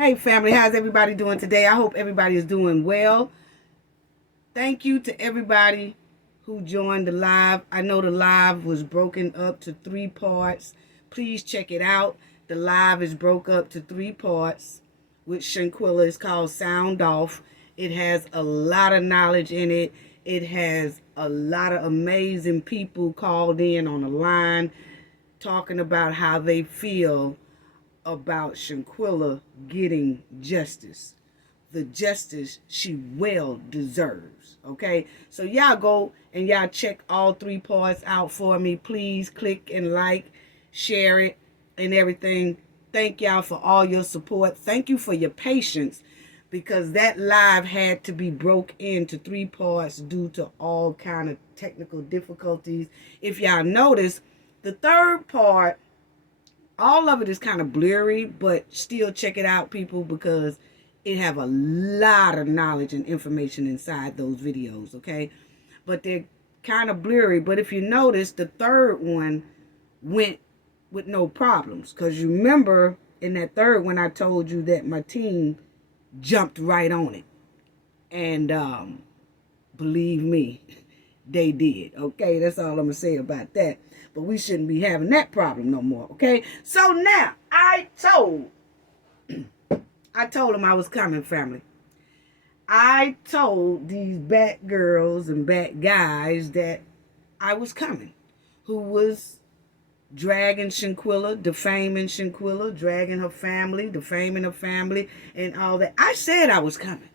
Hey family, how's everybody doing today? I hope everybody is doing well. Thank you to everybody who joined the live. I know the live was broken up to 3 parts. Please check it out. The live is broke up to 3 parts, which Shanquella is called Sound Off. It has a lot of knowledge in it. It has a lot of amazing people called in on the line talking about how they feel about Shanquella getting justice. The justice she well deserves. Okay? So y'all go and y'all check all 3 parts out for me. Please click and like, share it, and everything. Thank y'all for all your support. Thank you for your patience, because that live had to be broke into 3 parts due to all kind of technical difficulties. If y'all notice, the third part, all of it is kind of blurry, but still check it out, people, because it have a lot of knowledge and information inside those videos, okay? But they're kind of blurry. But if you notice, the third one went with no problems, because you remember in that third one I told you that my team jumped right on it, and believe me, they did. Okay, that's all I'm gonna say about that. But we shouldn't be having that problem no more. Okay, so now I told them I was coming, family. I told these bad girls and bad guys that I was coming, who was dragging Shanquella, defaming Shanquella, dragging her family, defaming her family, and all that. I said I was coming.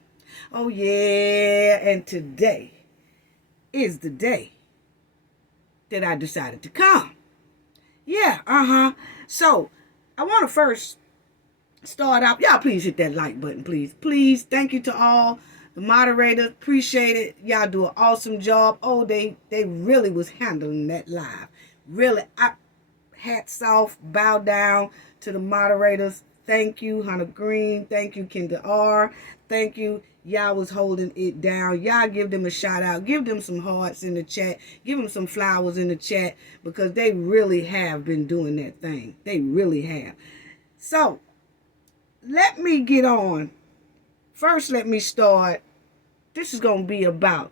Oh yeah, and today is the day that I decided to come. Yeah, So, I want to first start out. Y'all please hit that like button, please. Please, thank you to all the moderators. Appreciate it. Y'all do an awesome job. Oh, they really was handling that live. Really, hats off, bow down to the moderators. Thank you, Hunter Green. Thank you, Kendra R. Thank you. Y'all was holding it down. Y'all give them a shout out. Give them some hearts in the chat. Give them some flowers in the chat, because they really have been doing that thing. They really have. So, let me get on. First, let me start. This is going to be about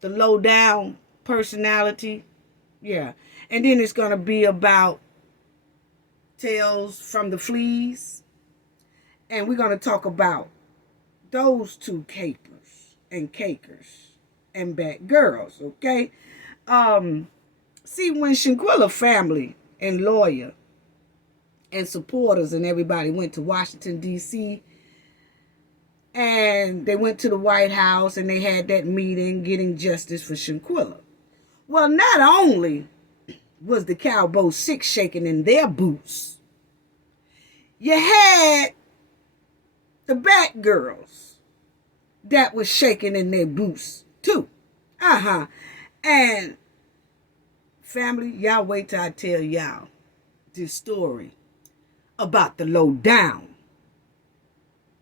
the Lowdown personality. Yeah. And then it's going to be about Tales from the Fleas. And we're going to talk about those two capers and cakers and bad girls, okay? See, when Shanquella family and lawyer and supporters and everybody went to Washington, D.C., and they went to the White House and they had that meeting getting justice for Shanquella. Well, not only was the Cabo 6 shaking in their boots, you had the Bat Girls that was shaking in their boots too. And family, y'all wait till I tell y'all this story about the Lowdown.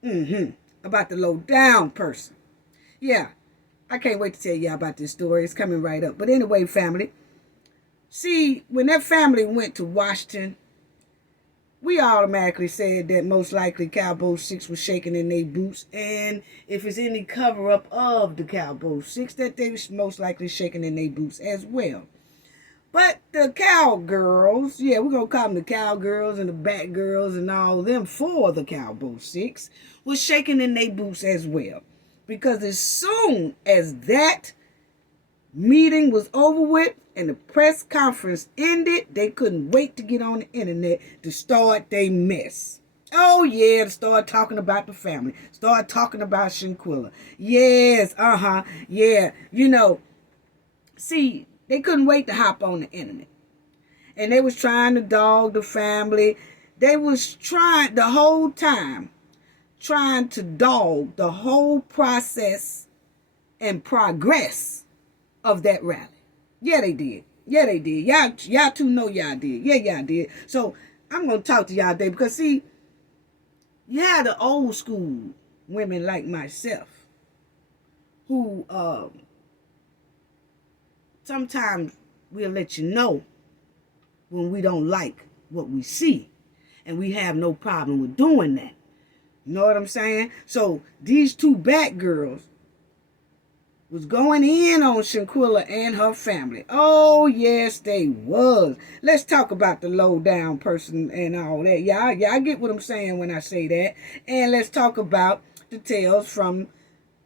About the Lowdown person. Yeah, I can't wait to tell y'all about this story. It's coming right up. But anyway, family, see, when that family went to Washington, we automatically said that most likely Cabo 6 was shaking in their boots. And if it's any cover-up of the Cabo 6, that they was most likely shaking in their boots as well. But the cowgirls, yeah, we're going to call them the cowgirls and the bat girls and all of them for the Cabo 6, was shaking in their boots as well. Because as soon as that meeting was over with and the press conference ended, they couldn't wait to get on the internet to start their mess. Oh yeah, to start talking about the family. Start talking about Shanquella. Yes, yeah. You know, see, they couldn't wait to hop on the internet. And they was trying to dog the family. They was trying the whole time, trying to dog the whole process and progress of that rally. Yeah, they did. Yeah, they did. Y'all too know y'all did. Yeah, y'all did. So I'm going to talk to y'all today because, see, yeah, the old school women like myself who sometimes we'll let you know when we don't like what we see. And we have no problem with doing that. You know what I'm saying? So these two bad girls was going in on Shanquella and her family. Oh, yes, they was. Let's talk about the Lowdown person and all that. Yeah, I get what I'm saying when I say that. And let's talk about the tales from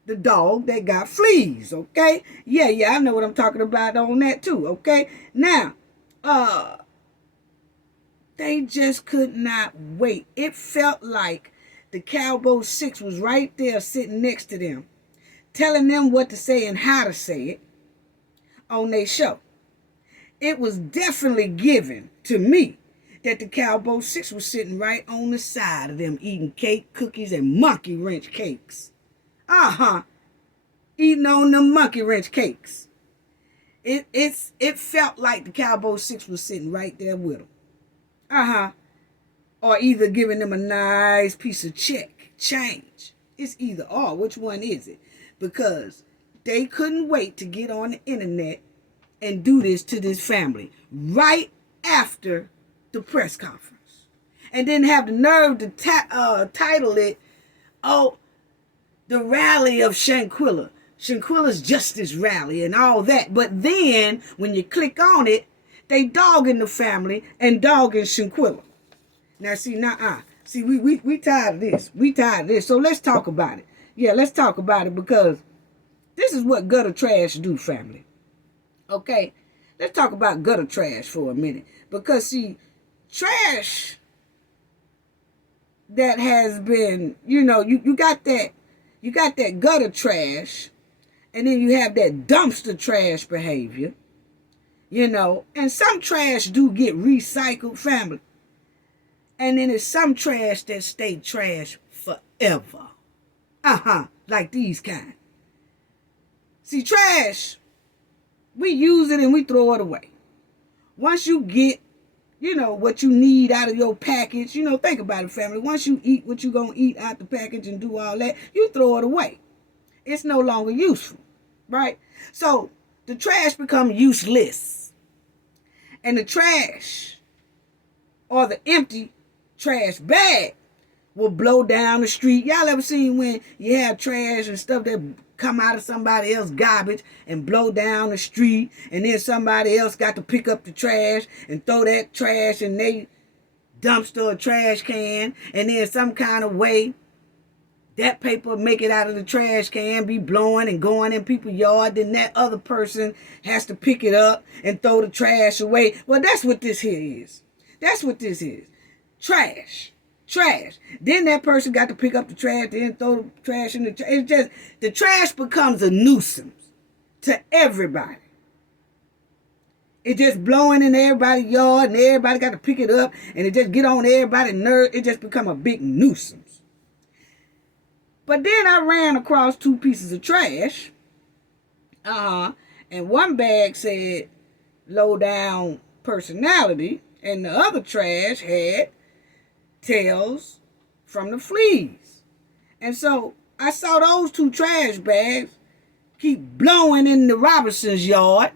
the dog that got fleas, okay? Yeah, I know what I'm talking about on that too, okay? Now, they just could not wait. It felt like the Cabo 6 was right there sitting next to them, telling them what to say and how to say it on their show. It was definitely given to me that the Cabo 6 was sitting right on the side of them eating cake, cookies, and monkey wrench cakes. Eating on the monkey wrench cakes. It felt like the Cabo 6 was sitting right there with them. Or either giving them a nice piece of change. It's either or. Which one is it? Because they couldn't wait to get on the internet and do this to this family right after the press conference. And then have the nerve to title it, the rally of Shanquella. Shanquella's Justice Rally and all that. But then, when you click on it, they dogging the family and dogging Shanquella. Now, see, we tired of this. We tired of this. So let's talk about it. Yeah, let's talk about it because this is what gutter trash do, family. Okay? Let's talk about gutter trash for a minute. Because, see, trash that has been, you got that gutter trash, and then you have that dumpster trash behavior, and some trash do get recycled, family. And then there's some trash that stay trash forever. Like these kind. See, trash, we use it and we throw it away. Once you get, what you need out of your package, think about it, family. Once you eat what you're going to eat out the package and do all that, you throw it away. It's no longer useful, right? So the trash becomes useless. And the trash, or the empty trash bag, will blow down the street. Y'all ever seen when you have trash and stuff that come out of somebody else's garbage and blow down the street, and then somebody else got to pick up the trash and throw that trash in their dumpster or trash can, and then some kind of way that paper make it out of the trash can, be blowing and going in people's yard, then that other person has to pick it up and throw the trash away. Well, that's what this here is. That's what this is. Trash. Then that person got to pick up the trash, then throw the trash in the trash. It's just, the trash becomes a nuisance to everybody. It just blowing in everybody's yard, and everybody got to pick it up, and it just get on everybody's nerve. It just become a big nuisance. But then I ran across 2 pieces of trash. And one bag said Lowdown personality, and the other trash had tales from the fleas. And so I saw those 2 trash bags keep blowing in the Robinson's yard.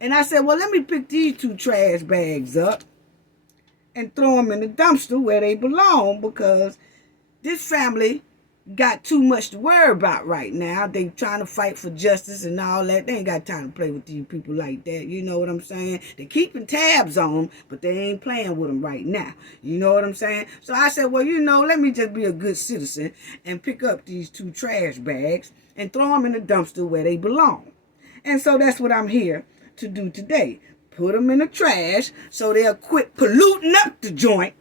And I said, well, let me pick these 2 trash bags up and throw them in the dumpster where they belong, because this family got too much to worry about right now. They trying to fight for justice and all that. They ain't got time to play with these people like that. You know what I'm saying? They keeping tabs on them, but they ain't playing with them right now. You know what I'm saying? So I said, well, let me just be a good citizen and pick up these 2 trash bags and throw them in the dumpster where they belong. And so that's what I'm here to do today. Put them in the trash so they'll quit polluting up the joint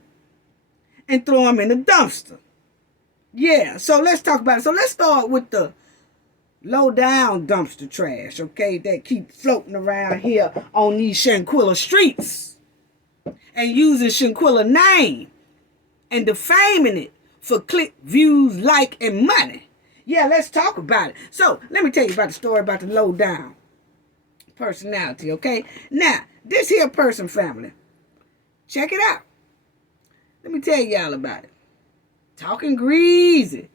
and throw them in the dumpster. Yeah, so let's talk about it. So let's start with the low-down dumpster trash, okay, that keep floating around here on these Shanquella streets and using Shanquella name and defaming it for click, views, like, and money. Yeah, let's talk about it. So let me tell you about the story about the low-down personality, okay? Now, this here person, family, check it out. Let me tell y'all about it. Talking greasy.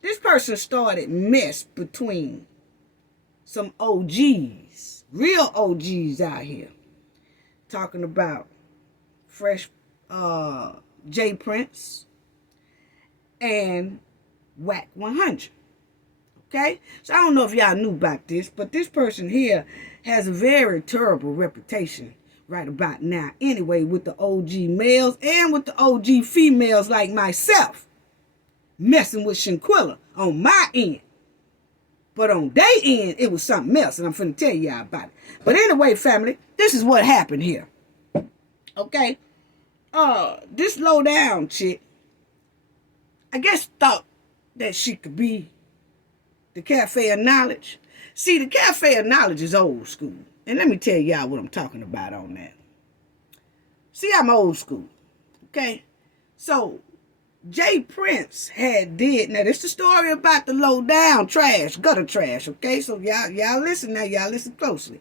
This person started mess between some OGs, real OGs out here. Talking about Fresh J Prince and Whack 100. Okay? So I don't know if y'all knew about this, but this person here has a very terrible reputation right about now. Anyway, with the OG males and with the OG females like myself, messing with Shanquella on my end. But on their end, it was something else, and I'm finna tell y'all about it. But anyway, family, this is what happened here. Okay? This Lowdown chick, I guess thought that she could be the Cafe of Knowledge. See, the Cafe of Knowledge is old school. And let me tell y'all what I'm talking about on that. See, I'm old school. Okay? So, Jay Prince had did, now this is the story about the Lowdown trash, gutter trash, okay? So y'all listen now, y'all listen closely.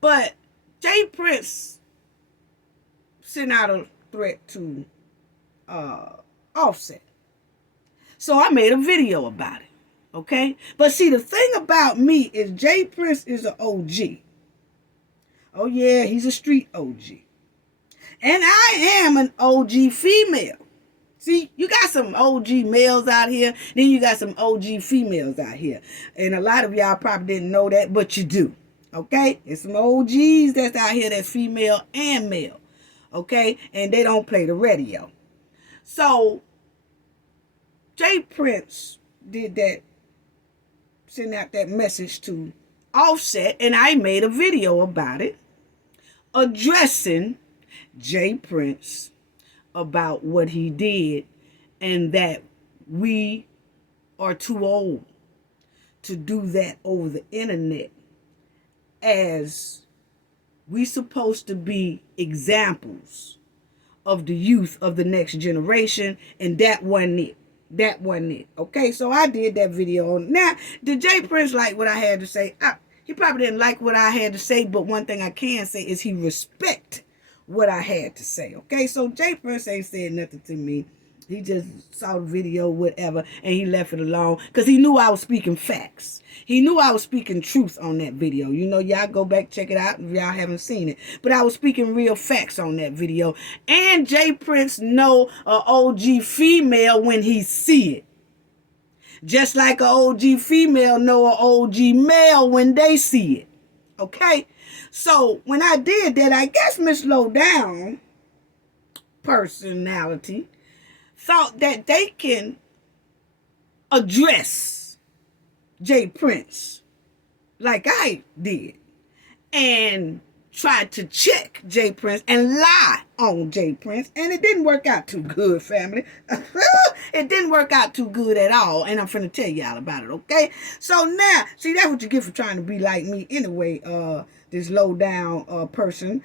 But Jay Prince sent out a threat to Offset. So I made a video about it, okay? But see, the thing about me is Jay Prince is an OG. Oh yeah, he's a street OG. And I am an OG female. See, you got some OG males out here, then you got some OG females out here. And a lot of y'all probably didn't know that, but you do. Okay? There's some OGs that's out here that's female and male. Okay? And they don't play the radio. So, Jay Prince did that, sent out that message to Offset, and I made a video about it, addressing Jay Prince about what he did, and that we are too old to do that over the internet, as we supposed to be examples of the youth of the next generation, and that wasn't it. That wasn't it. Okay, so I did that video. Now, did Jay Prince like what I had to say? He probably didn't like what I had to say, but one thing I can say is he respect what I had to say. Okay, so Jay Prince ain't said nothing to me. He just saw the video, whatever, and he left it alone because he knew I was speaking facts. He knew I was speaking truth on that video. You know, y'all go back, check it out if y'all haven't seen it. But I was speaking real facts on that video. And Jay Prince know a OG female when he see it. Just like an OG female know an OG male when they see it. Okay? So, when I did that, I guess Miss Lowdown personality thought that they can address Jay Prince like I did and tried to check Jay Prince and lie on Jay Prince, and it didn't work out too good, family. It didn't work out too good at all, and I'm finna tell y'all about it, okay? So now, see, that's what you get for trying to be like me anyway, this Lowdown person.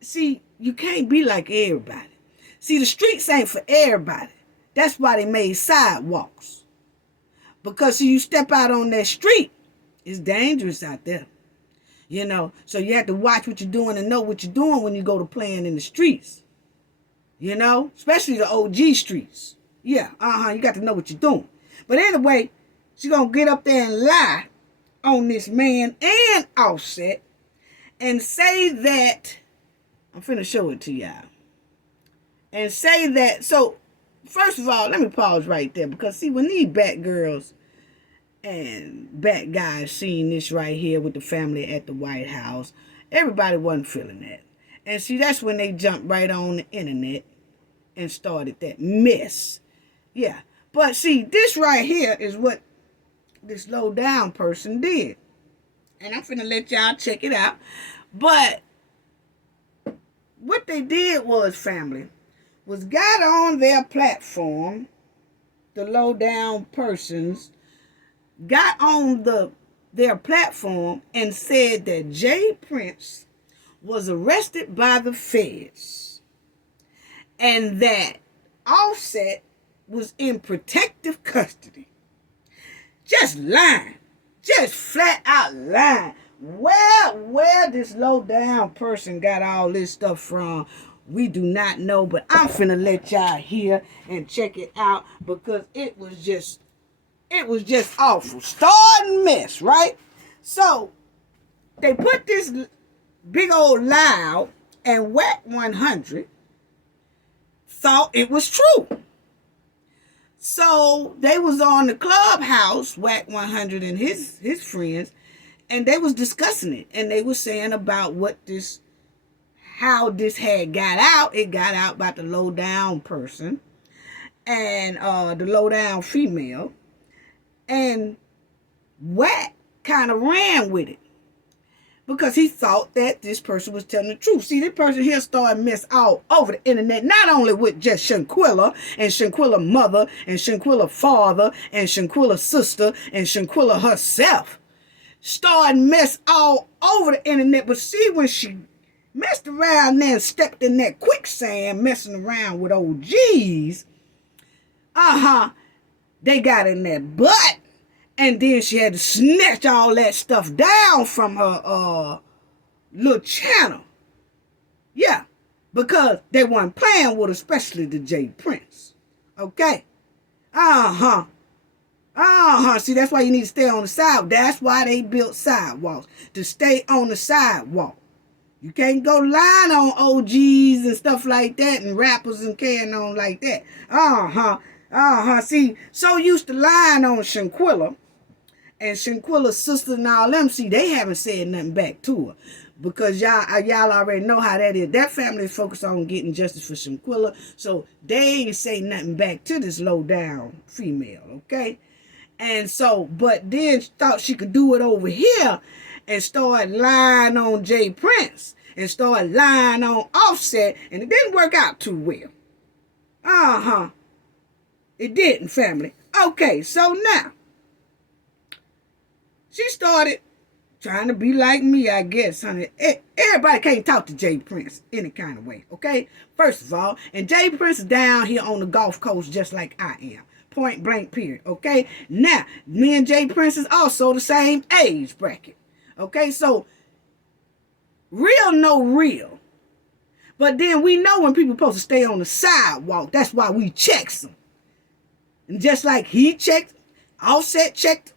See, you can't be like everybody. See, the streets ain't for everybody. That's why they made sidewalks. Because see, you step out on that street, it's dangerous out there. You know, so you have to watch what you're doing and know what you're doing when you go to playing in the streets. You know, especially the OG streets. Yeah, you got to know what you're doing. But anyway, she's going to get up there and lie on this man and Offset and say that, I'm finna show it to y'all. And say that, so, first of all, let me pause right there. Because, see, when these bat girls and bat guys seen this right here with the family at the White House, everybody wasn't feeling that. And, see, that's when they jumped right on the internet and started that mess. Yeah. But, see, this right here is what this Lowdown person did. And I'm finna let y'all check it out. But what they did was, family, was got on their platform, the Lowdown persons, got on their platform and said that Jay Prince was arrested by the feds and that Offset was in protective custody. Just lying. Just flat out lying. Where this Lowdown person got all this stuff from, we do not know, but I'm finna let y'all hear and check it out because it was just awful. Starting mess, right? So, they put this big old lie out, and Whack 100 thought it was true. So they was on the Clubhouse, Whack 100 and his friends, and they was discussing it. And they was saying about how this had got out. It got out about the Lowdown person and the Lowdown female. And Whack kind of ran with it because he thought that this person was telling the truth. See, this person here started mess all over the internet, not only with just Shanquella and Shanquella mother and Shanquella father and Shanquella sister and Shanquella herself. Started mess all over the internet. But see, when she messed around there and stepped in that quicksand messing around with OGs, they got in that butt. And then she had to snatch all that stuff down from her little channel. Yeah, because they weren't playing with, especially the J Prince. Okay? See, that's why you need to stay on the sidewalk. That's why they built sidewalks, to stay on the sidewalk. You can't go lying on OGs and stuff like that and rappers and carrying on like that. See, so used to lying on Shanquella and Shanquilla's sister and all them, see, they haven't said nothing back to her. Because y'all already know how that is. That family is focused on getting justice for Shanquella. So they ain't say nothing back to this low-down female, okay? And so, but then she thought she could do it over here and start lying on J Prince and start lying on Offset, and it didn't work out too well. It didn't, family. Okay, so now, she started trying to be like me, I guess, honey. Everybody can't talk to J Prince any kind of way, okay? First of all, and J Prince is down here on the Gulf Coast just like I am. Point blank period, okay? Now, me and J Prince is also the same age bracket, okay? So, real, no real. But then we know when people supposed to stay on the sidewalk. That's why we checks them. And just like he checked, Offset checked,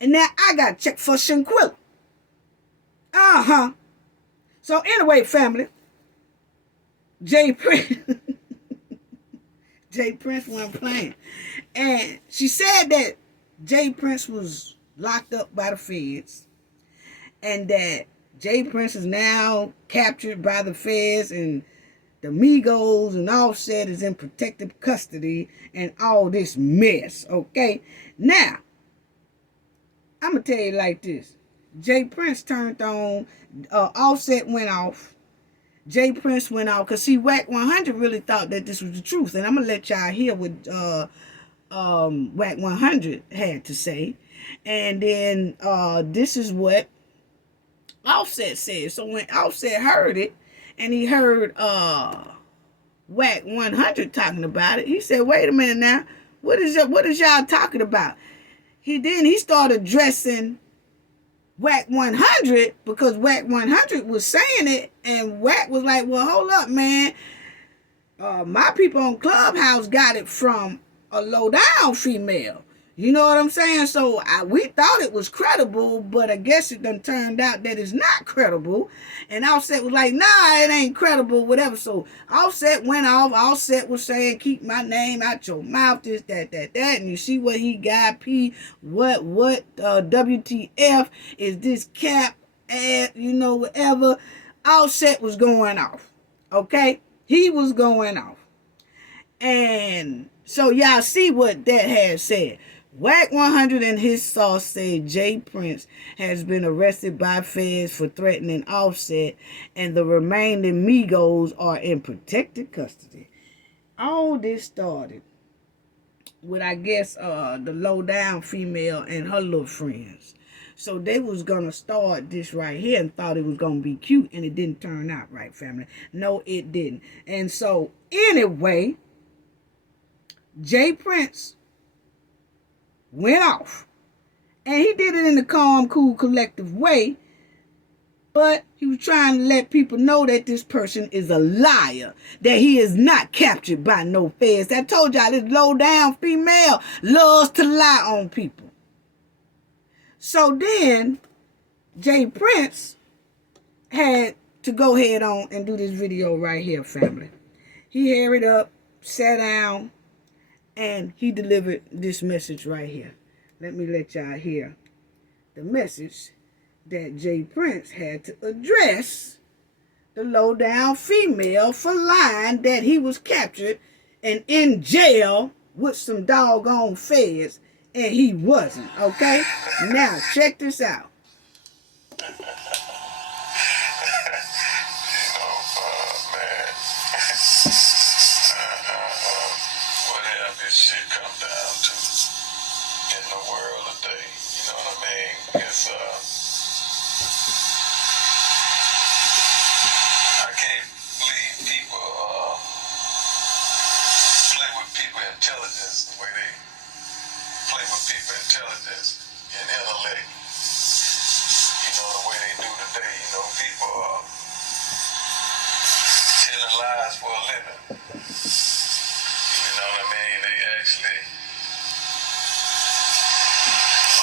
and now I got to check for Shanquella. So anyway, family, J Prince wasn't playing. And she said that J Prince was locked up by the feds and that J Prince is now captured by the feds and the Migos and Offset is in protective custody and all this mess, okay? Now, I'm going to tell you like this. J Prince turned on, Offset went off. J Prince went off because see, Whack 100 really thought that this was the truth. And I'm going to let y'all hear what Whack 100 had to say. And then this is what Offset said. So when Offset heard it, and he heard Whack 100 talking about it, he said, wait a minute now, what is y'all talking about? He started addressing Whack 100 because Whack 100 was saying it, and Whack was like, well, hold up, man. My people on Clubhouse got it from a low-down female. You know what I'm saying? So we thought it was credible, but I guess it done turned out that it's not credible. And Offset was like, nah, it ain't credible, whatever. So Offset went off. Offset was saying, keep my name out your mouth, this, that. And you see what he got, what, WTF is this cap, ad, whatever. Offset was going off, okay? He was going off. And so y'all see what that had said. Whack 100 and his sauce say J Prince has been arrested by feds for threatening Offset, and the remaining Migos are in protected custody. All this started with, I guess, the low-down female and her little friends. So they was going to start this right here and thought it was going to be cute, and it didn't turn out right, family. No, it didn't. And so, anyway, J Prince went off. And he did it in a calm, cool, collective way. But he was trying to let people know that this person is a liar. That he is not captured by no feds. I told y'all this low-down female loves to lie on people. So then, J Prince had to go ahead on and do this video right here, family. He hurried up, sat down, And he delivered this message right here. Let me let y'all hear the message that Jay Prince had to address the Lowdown female for lying that he was captured and in jail with some doggone feds, and he wasn't, okay? Now, check this out. This shit come down to in the world today. You know what I mean? It's I can't believe people play with people intelligence the way they play with people intelligence and intellect. You know, the way they do today. You know, people are telling lies for a living. You know what I mean? They actually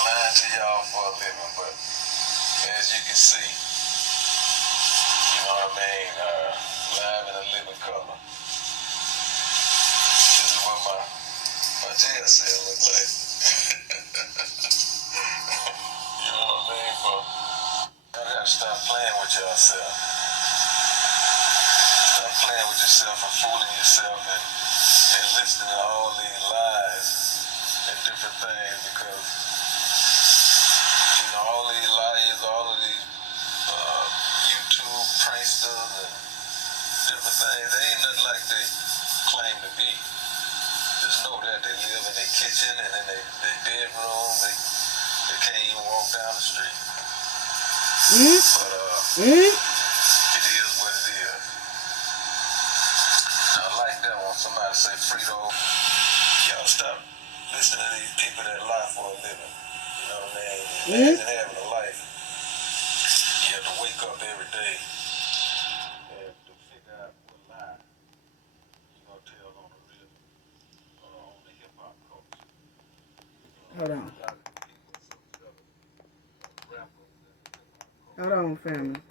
lying to y'all for a living, but as you can see, you know what I mean, live in a living color. This is what my jail cell look like. You know what I mean? But y'all gotta stop playing with yourself. Stop playing with yourself and fooling yourself and listening to all these lies and different things, because you know all these liars, all of these YouTube pranksters and different things, they ain't nothing like they claim to be. Just know that they live in their kitchen and in their bedroom. They can't even walk down the street. But it is what it is. I like that one. Somebody say Frito. Y'all stop listening to these people that lie for a living. You know what I mean? Imagine having a life. You have to wake up every day and to figure out what lie you're going to tell on the real, on the hip hop culture. Hold on. Hold on, family.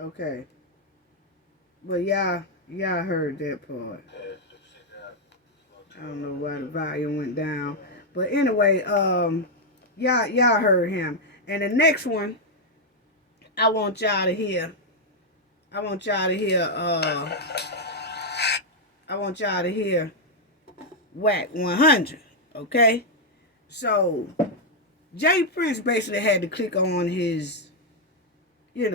Okay. Well, y'all heard that part. I don't know why the volume went down. But anyway, y'all heard him. And the next one, I want y'all to hear Whack 100, okay? So, Jay Prince basically had to click on his, get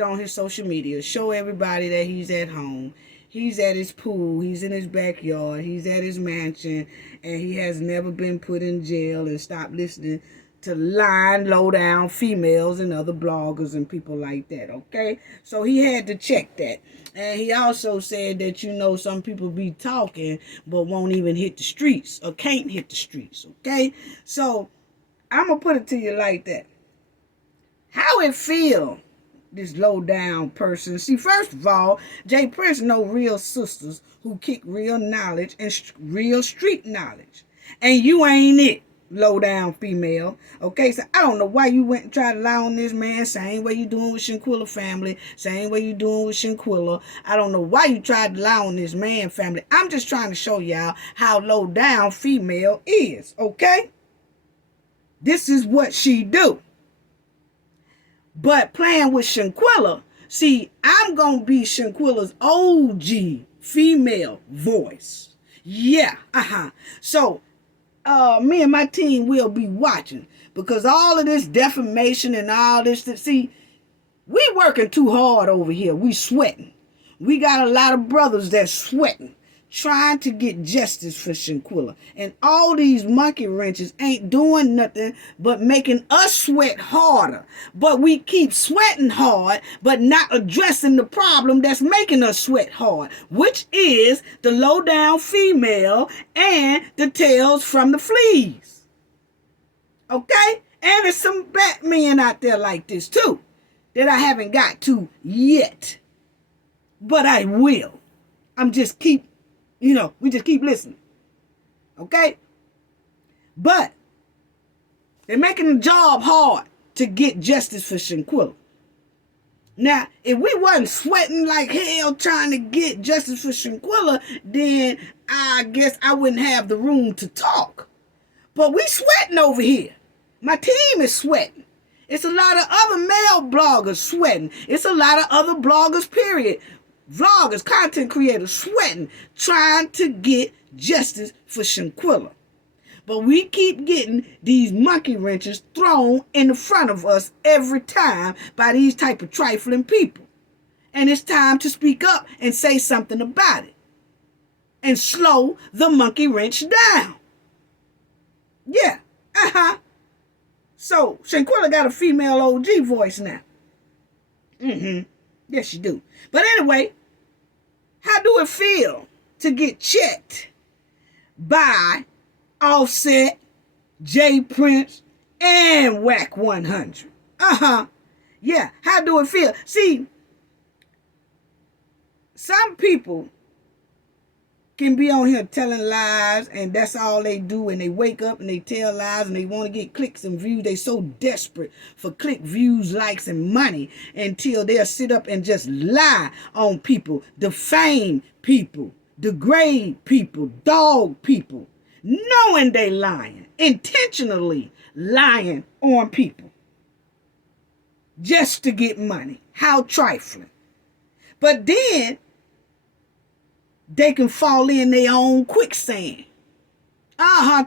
on his social media, show everybody that he's at home. He's at his pool, he's in his backyard, he's at his mansion, and he has never been put in jail, and stop listening to lying, low-down females and other bloggers and people like that, okay? So he had to check that. And he also said that, some people be talking but won't even hit the streets or can't hit the streets, okay? So I'm going to put it to you like that. How it feel, this low-down person? See, first of all, Jay Prince know real sisters who kick real knowledge and real street knowledge. And you ain't it, low-down female. Okay, so I don't know why you went and tried to lie on this man. Same way you doing with Shanquella family. Same way you doing with Shanquella. I don't know why you tried to lie on this man family. I'm just trying to show y'all how low-down female is, okay? This is what she do. But playing with Shanquella, see, I'm going to be Shanquella's OG female voice. Yeah, So, me and my team will be watching, because all of this defamation and all this, see, we working too hard over here. We sweating. We got a lot of brothers that's sweating, trying to get justice for Shanquella. And all these monkey wrenches ain't doing nothing but making us sweat harder. But we keep sweating hard, but not addressing the problem that's making us sweat hard, which is the low-down female and the tails from the fleas. Okay? And there's some Batmen out there like this too, that I haven't got to yet. But I will. We just keep listening. Okay? But they're making the job hard to get justice for Shanquella. Now, if we wasn't sweating like hell trying to get justice for Shanquella, then I guess I wouldn't have the room to talk. But we sweating over here. My team is sweating. It's a lot of other male bloggers sweating. It's a lot of other bloggers, period. Vloggers, content creators sweating, trying to get justice for Shanquella. But we keep getting these monkey wrenches thrown in the front of us every time by these type of trifling people. And it's time to speak up and say something about it. And slow the monkey wrench down. Yeah, So, Shanquella got a female OG voice now. Yes, she do. But anyway, how do it feel to get checked by Offset, J Prince, and Whack 100? Yeah, how do it feel? See, some people can be on here telling lies, and that's all they do, and they wake up and they tell lies, and they want to get clicks and views. They so desperate for click, views, likes, and money until they'll sit up and just lie on people, defame people, degrade people, dog people, knowing they lying, intentionally lying on people just to get money. How trifling. But then they can fall in their own quicksand.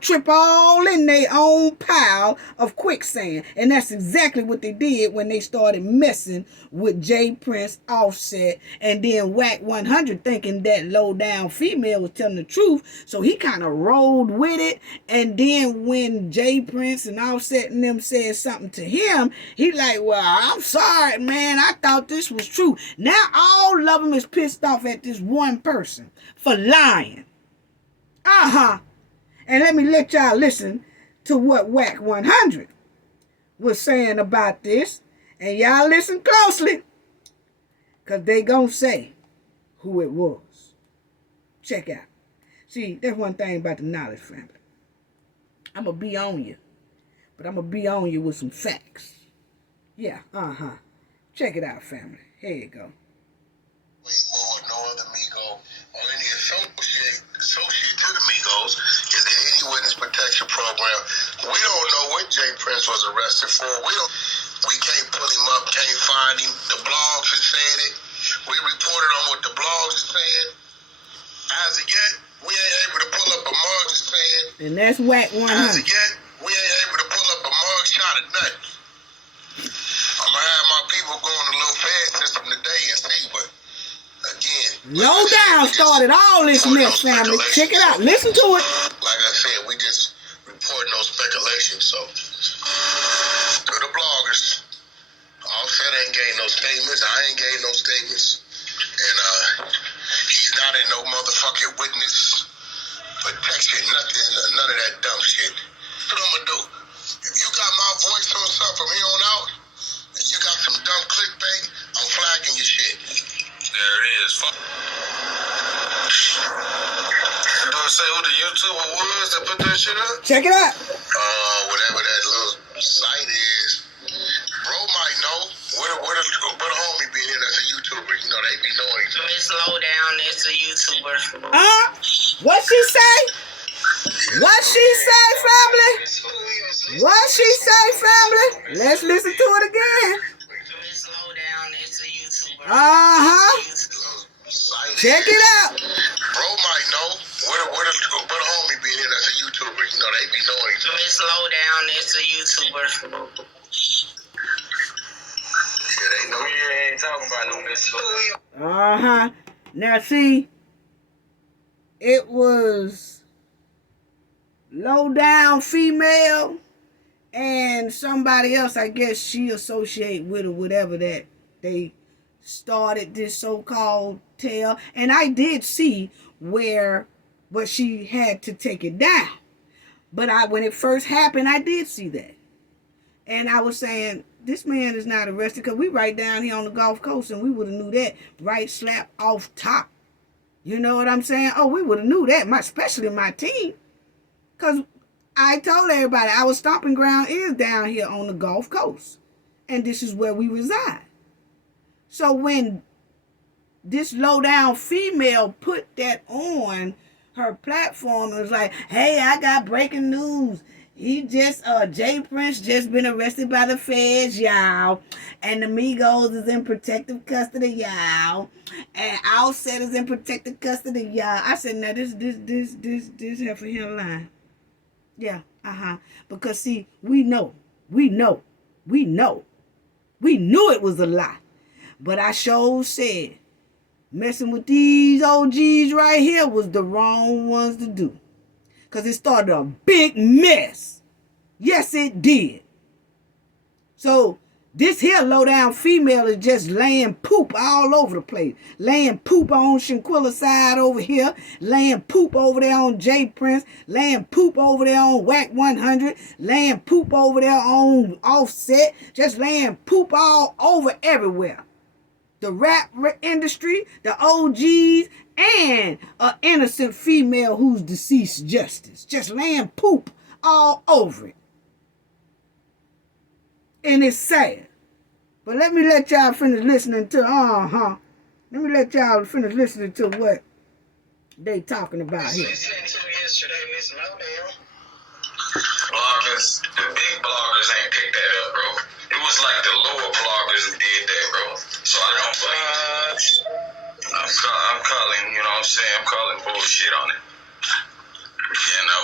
Trip all in their own pile of quicksand. And that's exactly what they did when they started messing with J Prince, Offset, and then Whack 100, thinking that Lowdown female was telling the truth. So he kind of rolled with it. And then when J Prince and Offset and them said something to him, he like, well, I'm sorry, man. I thought this was true. Now all of them is pissed off at this one person for lying. And let me let y'all listen to what Whack 100 was saying about this. And y'all listen closely, because they gonna say who it was. Check out. See, there's one thing about the knowledge family. I'm going to be on you. But I'm going to be on you with some facts. Yeah, Check it out, family. Here you go. Way more, no other Migo, or any associate to the Migos, is there any witness protection program. We don't know what J Prince was arrested for. We can't pull him up, can't find him. The blogs are saying it. We reported on what the blogs are saying. As of yet, we ain't able to pull up a mug saying. And that's Whack 100. As of yet, we ain't able to pull up a mug shot of nothing. I'm gonna have my people go in the little fed system today and see, but again, Lowdown started all this mess, family. Check it out. Listen to it. Like I said, we just reporting no speculation. So, to the bloggers, Offset ain't gave no statements. I ain't gave no statements. And he's not in no motherfucking witness protection, nothing, none of that dumb shit. What I'm gonna do? If you got my voice on something from here on out, and you got some dumb clickbait, I'm flagging your shit. There it is. Do it say who the YouTuber was that put that shit up? Check it out. Whatever that little site is. Bro might know. What a homie be here that's a YouTuber. You know, they be knowing each other. Miss Lowdown is a YouTuber. What she say? What she say, family? What she say, family? Let's listen to it again. Miss Lowdown is a YouTuber. Check it out. Bro might know. What a homie be here that's a YouTuber. You know, they be knowing each other. Miss Lowdown is a YouTuber. Yeah, they know. We ain't talking about no Miss Lowdown. Now see, it was Lowdown female and somebody else, I guess she associate with or whatever, that they started this so-called tale. And I did see but she had to take it down. But when it first happened, I did see that. And I was saying, this man is not arrested, because we right down here on the Gulf Coast, and we would have knew that right slap off top. You know what I'm saying? Oh, we would have knew that, especially my team. Because I told everybody our stomping ground is down here on the Gulf Coast. And this is where we reside. So when this low-down female put that on her platform and was like, hey, I got breaking news. Jay Prince just been arrested by the feds, y'all. And the Migos is in protective custody, y'all. And Offset is in protective custody, y'all. I said, now this heifer here lying. Yeah, Because see, we knew it was a lie. But I sure said, messing with these OGs right here was the wrong ones to do. Because it started a big mess. Yes, it did. So this here low-down female is just laying poop all over the place. Laying poop on Shanquella's side over here. Laying poop over there on Jay Prince. Laying poop over there on Whack 100. Laying poop over there on Offset. Just laying poop all over everywhere. The rap industry, the OGs, and an innocent female who's deceased justice. Just laying poop all over it. And it's sad. But let y'all finish listening to, Let me let y'all finish listening to what they talking about here. Listening to yesterday, Miss Lowdown. Bloggers, the big bloggers ain't picked that up, bro. It was like the lower bloggers who did that, bro. So I don't blame I'm calling, you know what I'm saying? I'm calling bullshit on it. You know?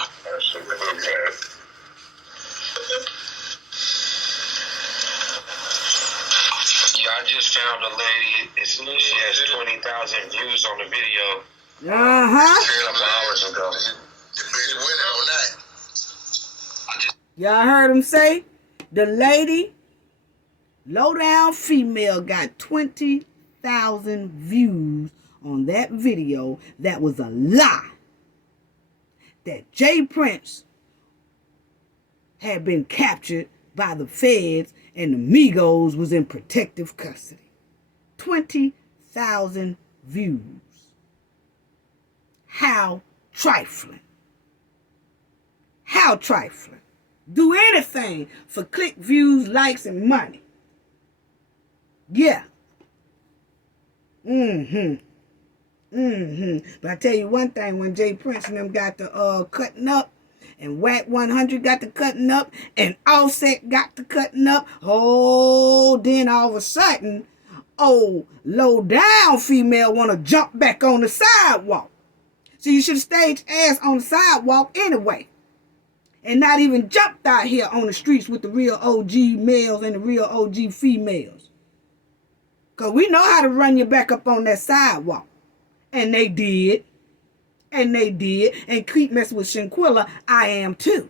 Yeah, I just found a lady. She has 20,000 views on the video. 12 hours ago. The bitch went on that. Y'all heard him say? The lady, low-down female, got 20,000 views on that video. That was a lie. That Jay Prince had been captured by the feds and the Migos was in protective custody. 20,000 views. How trifling. How trifling. Do anything for click, views, likes, and money. Yeah. But I tell you one thing, when Jay Prince and them got the cutting up, and Whack 100 got the cutting up, and Offset got the cutting up, then all of a sudden, low-down female want to jump back on the sidewalk. So you should have stayed your ass on the sidewalk anyway. And not even jumped out here on the streets with the real OG males and the real OG females. Because we know how to run you back up on that sidewalk. And they did. And they did. And keep messing with Shanquella, I am too.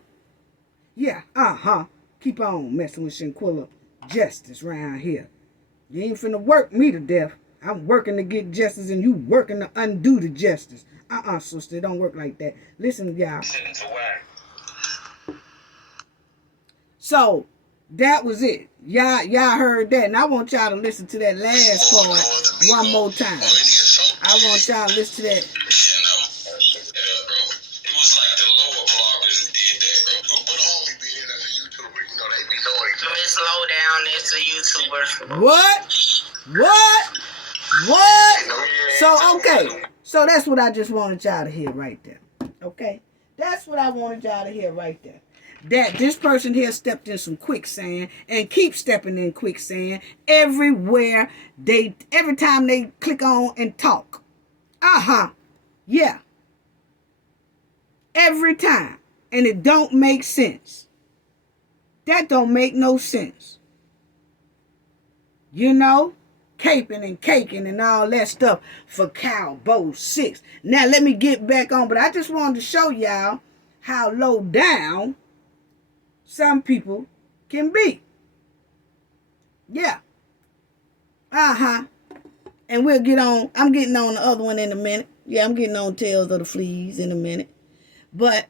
Yeah, Keep on messing with Shanquella justice around here. You ain't finna work me to death. I'm working to get justice and you working to undo the justice. Sister, it don't work like that. Listen, y'all. So, that was it. Y'all heard that. And I want y'all to listen to that last part one more time. I want y'all to listen to that. It was like the lower bloggers who did that, bro. But homie be in as a YouTuber, you know, they be knowing each other. Miss Lowdown is a YouTuber. What? So, okay. So, that's what I just wanted y'all to hear right there. Okay? That's what I wanted y'all to hear right there. That this person here stepped in some quicksand and keep stepping in quicksand every time they click on and talk. Yeah. Every time. And it don't make sense. That don't make no sense. You know? Caping and caking and all that stuff for Cabo 6. Now let me get back on. But I just wanted to show y'all how low down some people can be. Yeah. And we'll get on. I'm getting on the other one in a minute. Yeah, I'm getting on Tales of the Fleas in a minute. But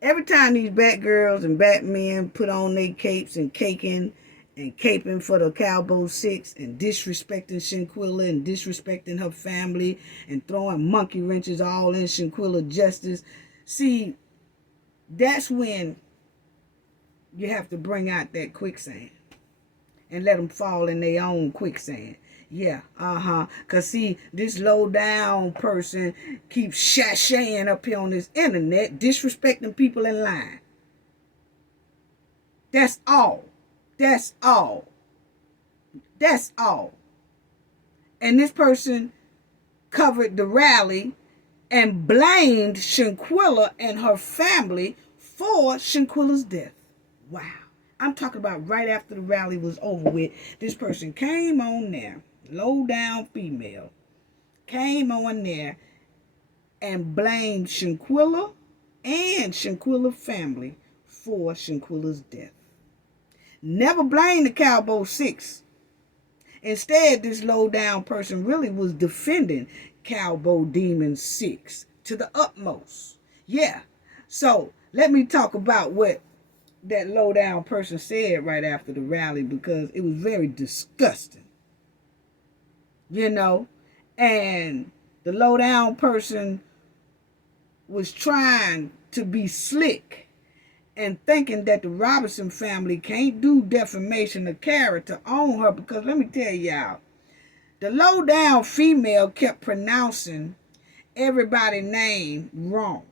every time these Batgirls and Batmen put on their capes and caking and caping for the Cabo 6 and disrespecting Shanquella and disrespecting her family and throwing monkey wrenches all in Shanquella justice, see, that's when you have to bring out that quicksand. and let them fall in their own quicksand. Yeah, Because see, this low down person keeps sashaying up here on this internet, disrespecting people in line. That's all. That's all. That's all. And this person covered the rally and blamed Shanquella and her family for Shanquella's death. Wow. I'm talking about right after the rally was over with. This person came on there, low down female, came on there and blamed Shanquella and Shanquella's family for Shanquella's death. Never blamed the Cabo 6. Instead, this low down person really was defending Cabo Demon 6 to the utmost. Yeah. So let me talk about what that low down person said right after the rally, because it was very disgusting. You know, and the low down person was trying to be slick and thinking that the Robinson family can't do defamation of character on her, because let me tell y'all, the low down female kept pronouncing everybody's name wrong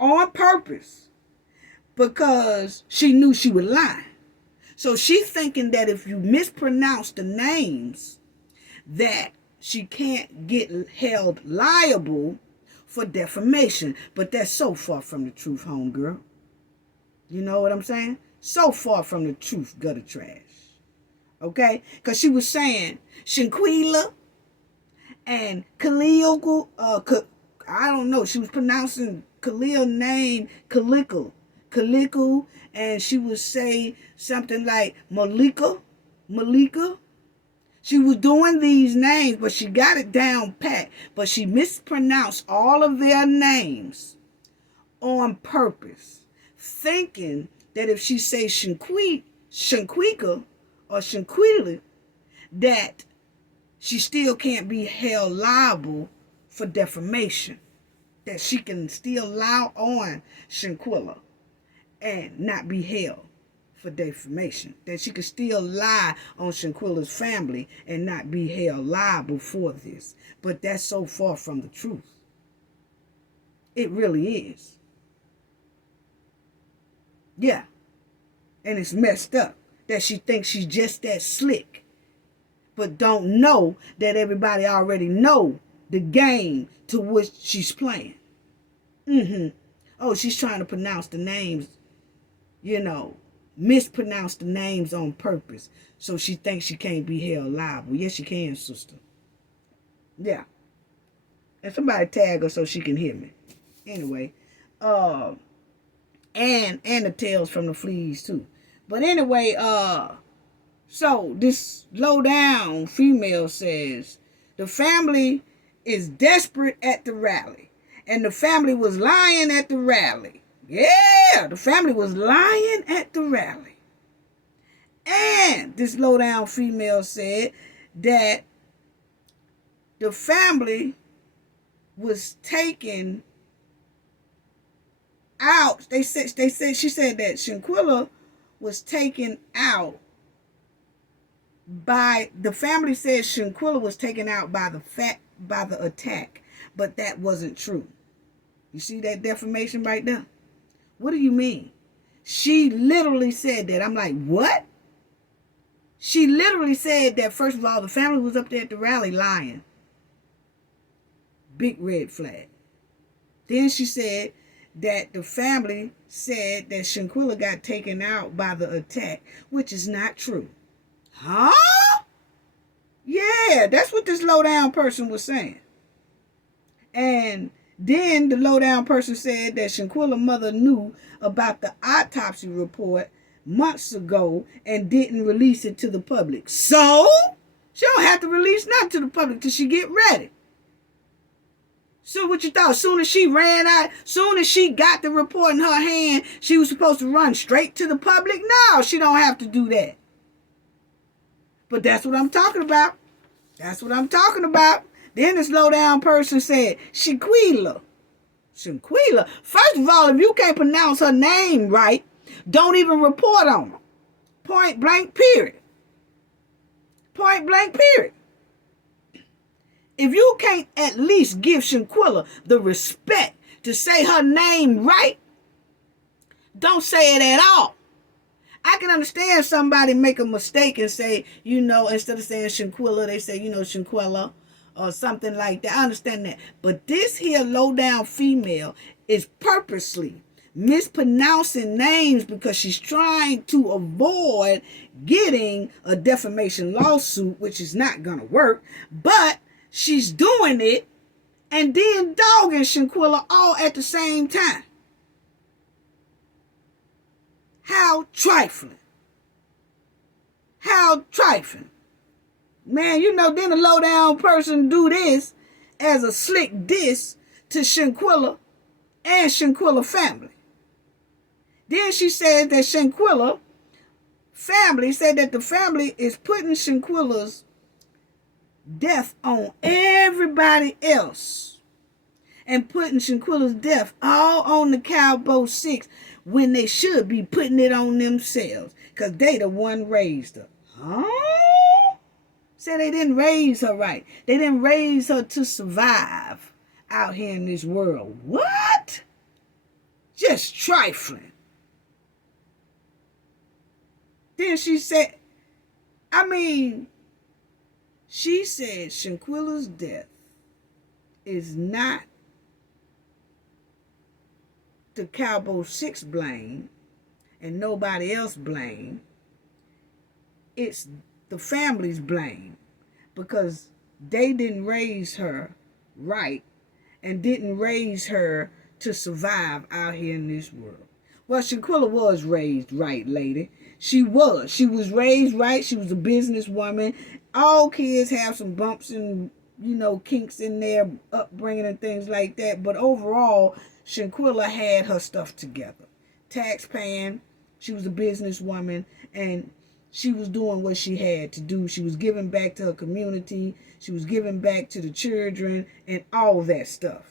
on purpose because she knew she was lying. So she thinking that if you mispronounce the names, that she can't get held liable for defamation. But that's so far from the truth, homegirl. You know what I'm saying? So far from the truth, gutter trash. Okay? Because she was saying Shanquella and Khalil, I don't know. She was pronouncing Khalil's name Kaliko, and she would say something like Malika. She was doing these names, but she got it down pat. But she mispronounced all of their names on purpose, thinking that if she says Shanquella or Shanquella, that she still can't be held liable for defamation. That she can still lie on Shanquella and not be held for defamation. That she could still lie on Shanquella's family and not be held liable for this. But that's so far from the truth. It really is. Yeah. And it's messed up that she thinks she's just that slick, but don't know that everybody already know the game to which she's playing. Oh, she's trying to pronounce the names, mispronounce the names on purpose. So she thinks she can't be held liable. Yes, you can, sister. Yeah. And somebody tag her so she can hear me. Anyway, and the tails from the fleas too. But anyway, so this low down female says the family is desperate at the rally. And the family was lying at the rally. Yeah, the family was lying at the rally. And this low down female said that the family was taken out. She said that Shanquella was taken out by, the family said Shanquella was taken out by the attack, but that wasn't true. You see that defamation right there? What do you mean? She literally said that. I'm like, what? She literally said that, first of all, the family was up there at the rally lying. Big red flag. Then she said that the family said that Shanquella got taken out by the attack, which is not true. Huh? Yeah, that's what this low down person was saying. And then the low down person said that Shanquella's mother knew about the autopsy report months ago and didn't release it to the public. So she don't have to release nothing to the public till she get ready. So what you thought? Soon as she ran out, soon as she got the report in her hand, she was supposed to run straight to the public? No, she don't have to do that. But that's what I'm talking about. That's what I'm talking about. Then this low down person said, Shanquella. First of all, if you can't pronounce her name right, don't even report on her. Point blank, period. Point blank period. If you can't at least give Shanquella the respect to say her name right, don't say it at all. I can understand somebody make a mistake and say, instead of saying Shanquella, they say, Shanquella or something like that. I understand that. But this here Lowdown female is purposely mispronouncing names because she's trying to avoid getting a defamation lawsuit, which is not going to work. But she's doing it and then dogging Shanquella all at the same time. How trifling. How trifling. Man, then a low-down person do this as a slick diss to Shanquella and Shanquella family. Then she said that Shanquella family said that the family is putting Shanquella's death on everybody else and putting Shanquella's death all on the Cabo 6 when they should be putting it on themselves because they the one raised her. Huh? Said they didn't raise her right. They didn't raise her to survive out here in this world. What? Just trifling. Then she said Shanquella's death is not the Cabo 6 blame and nobody else blame. It's the family's blame because they didn't raise her right and didn't raise her to survive out here in this world. Well, Shanquella was raised right, lady. She was. She was raised right. She was a businesswoman. All kids have some bumps and, kinks in their upbringing and things like that. But overall, Shanquella had her stuff together. Tax paying. She was a businesswoman. And she was doing what she had to do. She was giving back to her community. She was giving back to the children and all that stuff.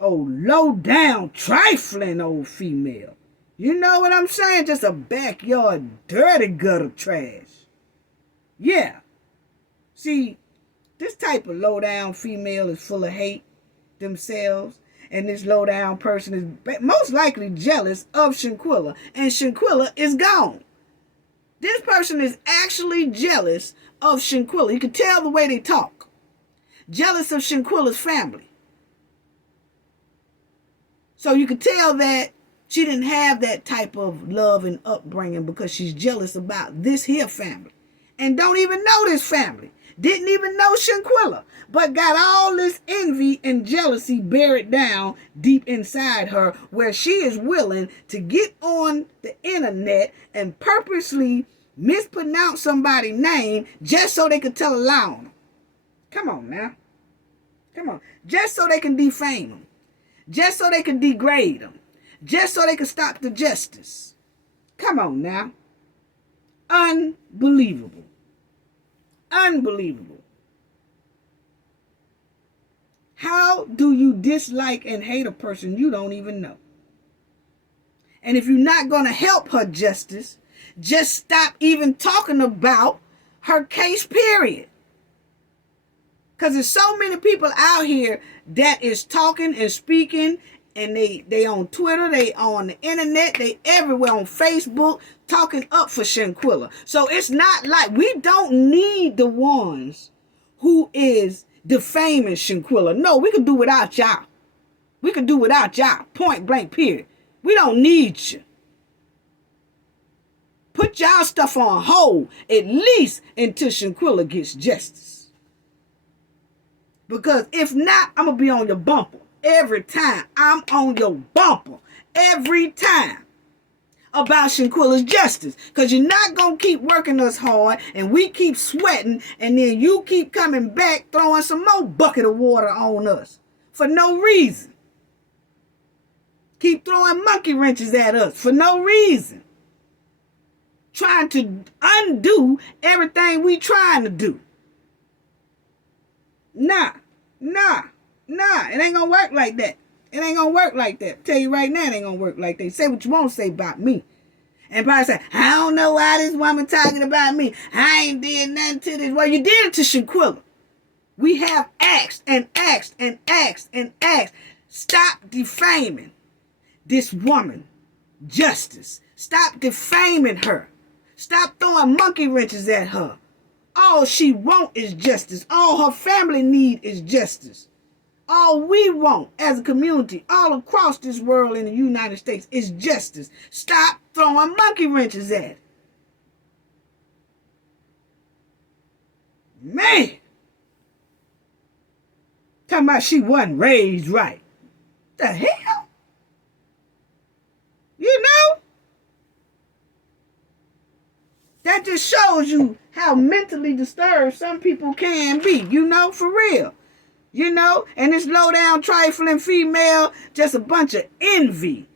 Oh, low down, trifling old female. You know what I'm saying? Just a backyard dirty gutter trash. Yeah. See, this type of low down female is full of hate themselves. And this low down person is most likely jealous of Shanquella. And Shanquella is gone. This person is actually jealous of Shanquella. You can tell the way they talk. Jealous of Shanquella's family. So you can tell that she didn't have that type of love and upbringing because she's jealous about this here family. And don't even know this family. Didn't even know Shanquella. But got all this envy and jealousy buried down deep inside her where she is willing to get on the internet and purposely mispronounce somebody's name just so they could tell a lie on them. Come on now. Come on. Just so they can defame them. Just so they can degrade them. Just so they can stop the justice. Come on now. Unbelievable. Unbelievable. How do you dislike and hate a person you don't even know? And if you're not going to help her justice, just stop even talking about her case, period. Because there's so many people out here that is talking and speaking, and they on Twitter, they on the internet, they everywhere on Facebook talking up for Shanquella. So it's not like we don't need the ones who is defaming Shanquella. No, we can do without y'all. We can do without y'all. Point blank, period. We don't need you. Put y'all stuff on hold, at least until Shanquella gets justice. Because if not, I'm going to be on your bumper. Every time. I'm on your bumper. Every time. About Shanquella's justice. Because you're not going to keep working us hard and we keep sweating and then you keep coming back throwing some more bucket of water on us. For no reason. Keep throwing monkey wrenches at us for no reason. Trying to undo everything we trying to do. Nah. It ain't gonna work like that. It ain't gonna work like that. Tell you right now, it ain't gonna work like that. Say what you want to say about me. And probably say, I don't know why this woman talking about me. I ain't did nothing to this. Well, you did it to Shanquella. We have asked and asked and asked and asked. Stop defaming this woman. Justice. Stop defaming her. Stop throwing monkey wrenches at her. All she want is justice. All her family need is justice. All we want as a community all across this world in the United States is justice. Stop throwing monkey wrenches at it. Man. Talking about she wasn't raised right. The hell? You know? That just shows you how mentally disturbed some people can be. You know, for real. You know, and this low-down trifling female, just a bunch of envy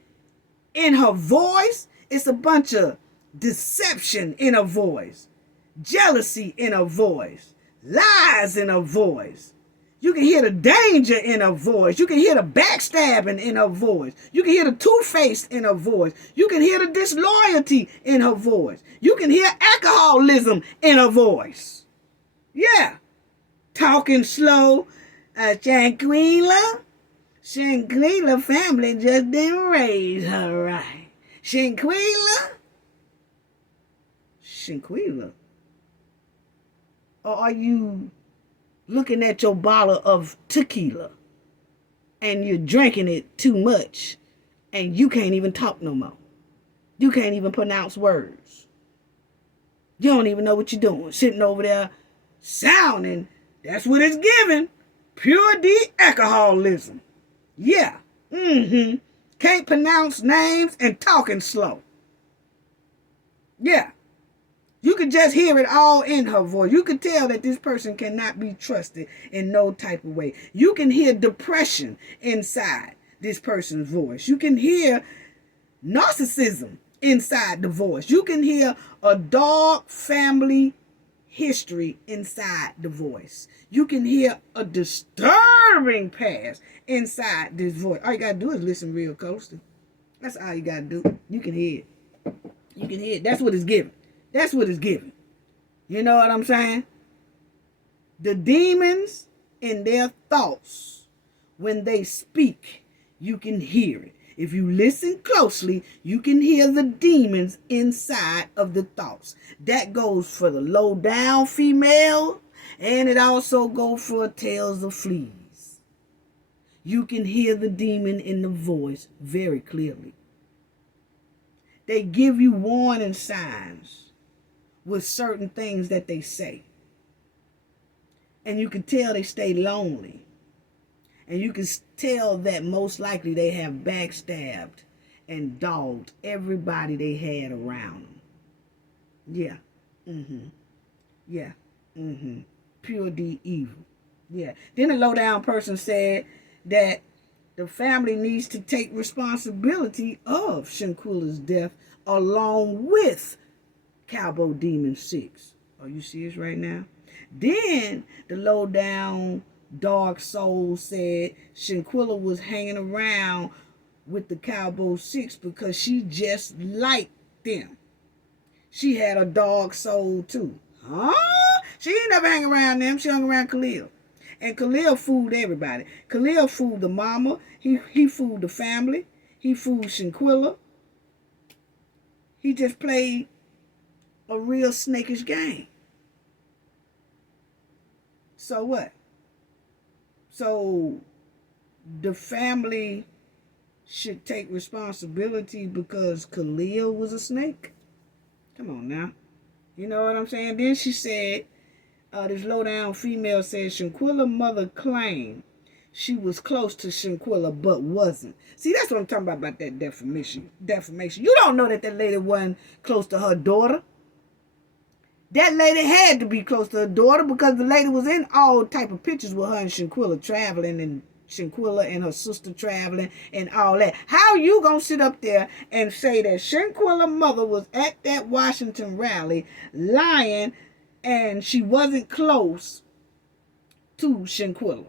in her voice. It's a bunch of deception in her voice. Jealousy in her voice. Lies in her voice. You can hear the danger in her voice. You can hear the backstabbing in her voice. You can hear the two-faced in her voice. You can hear the disloyalty in her voice. You can hear alcoholism in her voice. Yeah. Talking slow. Shanquella family just didn't raise her right. Shanquella? Or are you looking at your bottle of tequila and you're drinking it too much and you can't even talk no more? You can't even pronounce words. You don't even know what you're doing. Sitting over there sounding, that's what it's giving. Pure alcoholism. Yeah. Can't pronounce names and talking slow. Yeah. You could just hear it all in her voice. You could tell that this person cannot be trusted in no type of way. You can hear depression inside this person's voice. You can hear narcissism inside the voice. You can hear a dark family history inside the voice. You can hear a disturbing past inside this voice. All you gotta do is listen real closely. That's all you gotta do. You can hear it. You can hear it. That's what it's giving. That's what it's giving. You know what I'm saying? The demons in their thoughts, when they speak, you can hear it. If you listen closely, you can hear the demons inside of the thoughts. That goes for the low-down female, and it also goes for tales of fleas. You can hear the demon in the voice very clearly. They give you warning signs with certain things that they say. And you can tell they stay lonely. And you can tell that most likely they have backstabbed and dogged everybody they had around them. Yeah. Yeah. Pure D evil. Yeah. Then the low-down person said that the family needs to take responsibility of Shanquella's death along with Cabo Demon 6. Are you serious right now? Then the low-down dark soul said Shanquella was hanging around with the Cabo 6 because she just liked them. She had a dark soul too. Huh? She ain't never hang around them. She hung around Khalil. And Khalil fooled everybody. Khalil fooled the mama. He fooled the family. He fooled Shanquella. He just played a real snakish game. So what? So the family should take responsibility because Khalil was a snake? Come on now. You know what I'm saying? Then she said, this low-down female said, Shanquella's mother claimed she was close to Shanquella but wasn't. See, that's what I'm talking about that defamation. You don't know that lady wasn't close to her daughter. That lady had to be close to her daughter because the lady was in all type of pictures with her and Shanquella traveling, and Shanquella and her sister traveling and all that. How you gonna sit up there and say that Shanquella's mother was at that Washington rally lying and she wasn't close to Shanquella?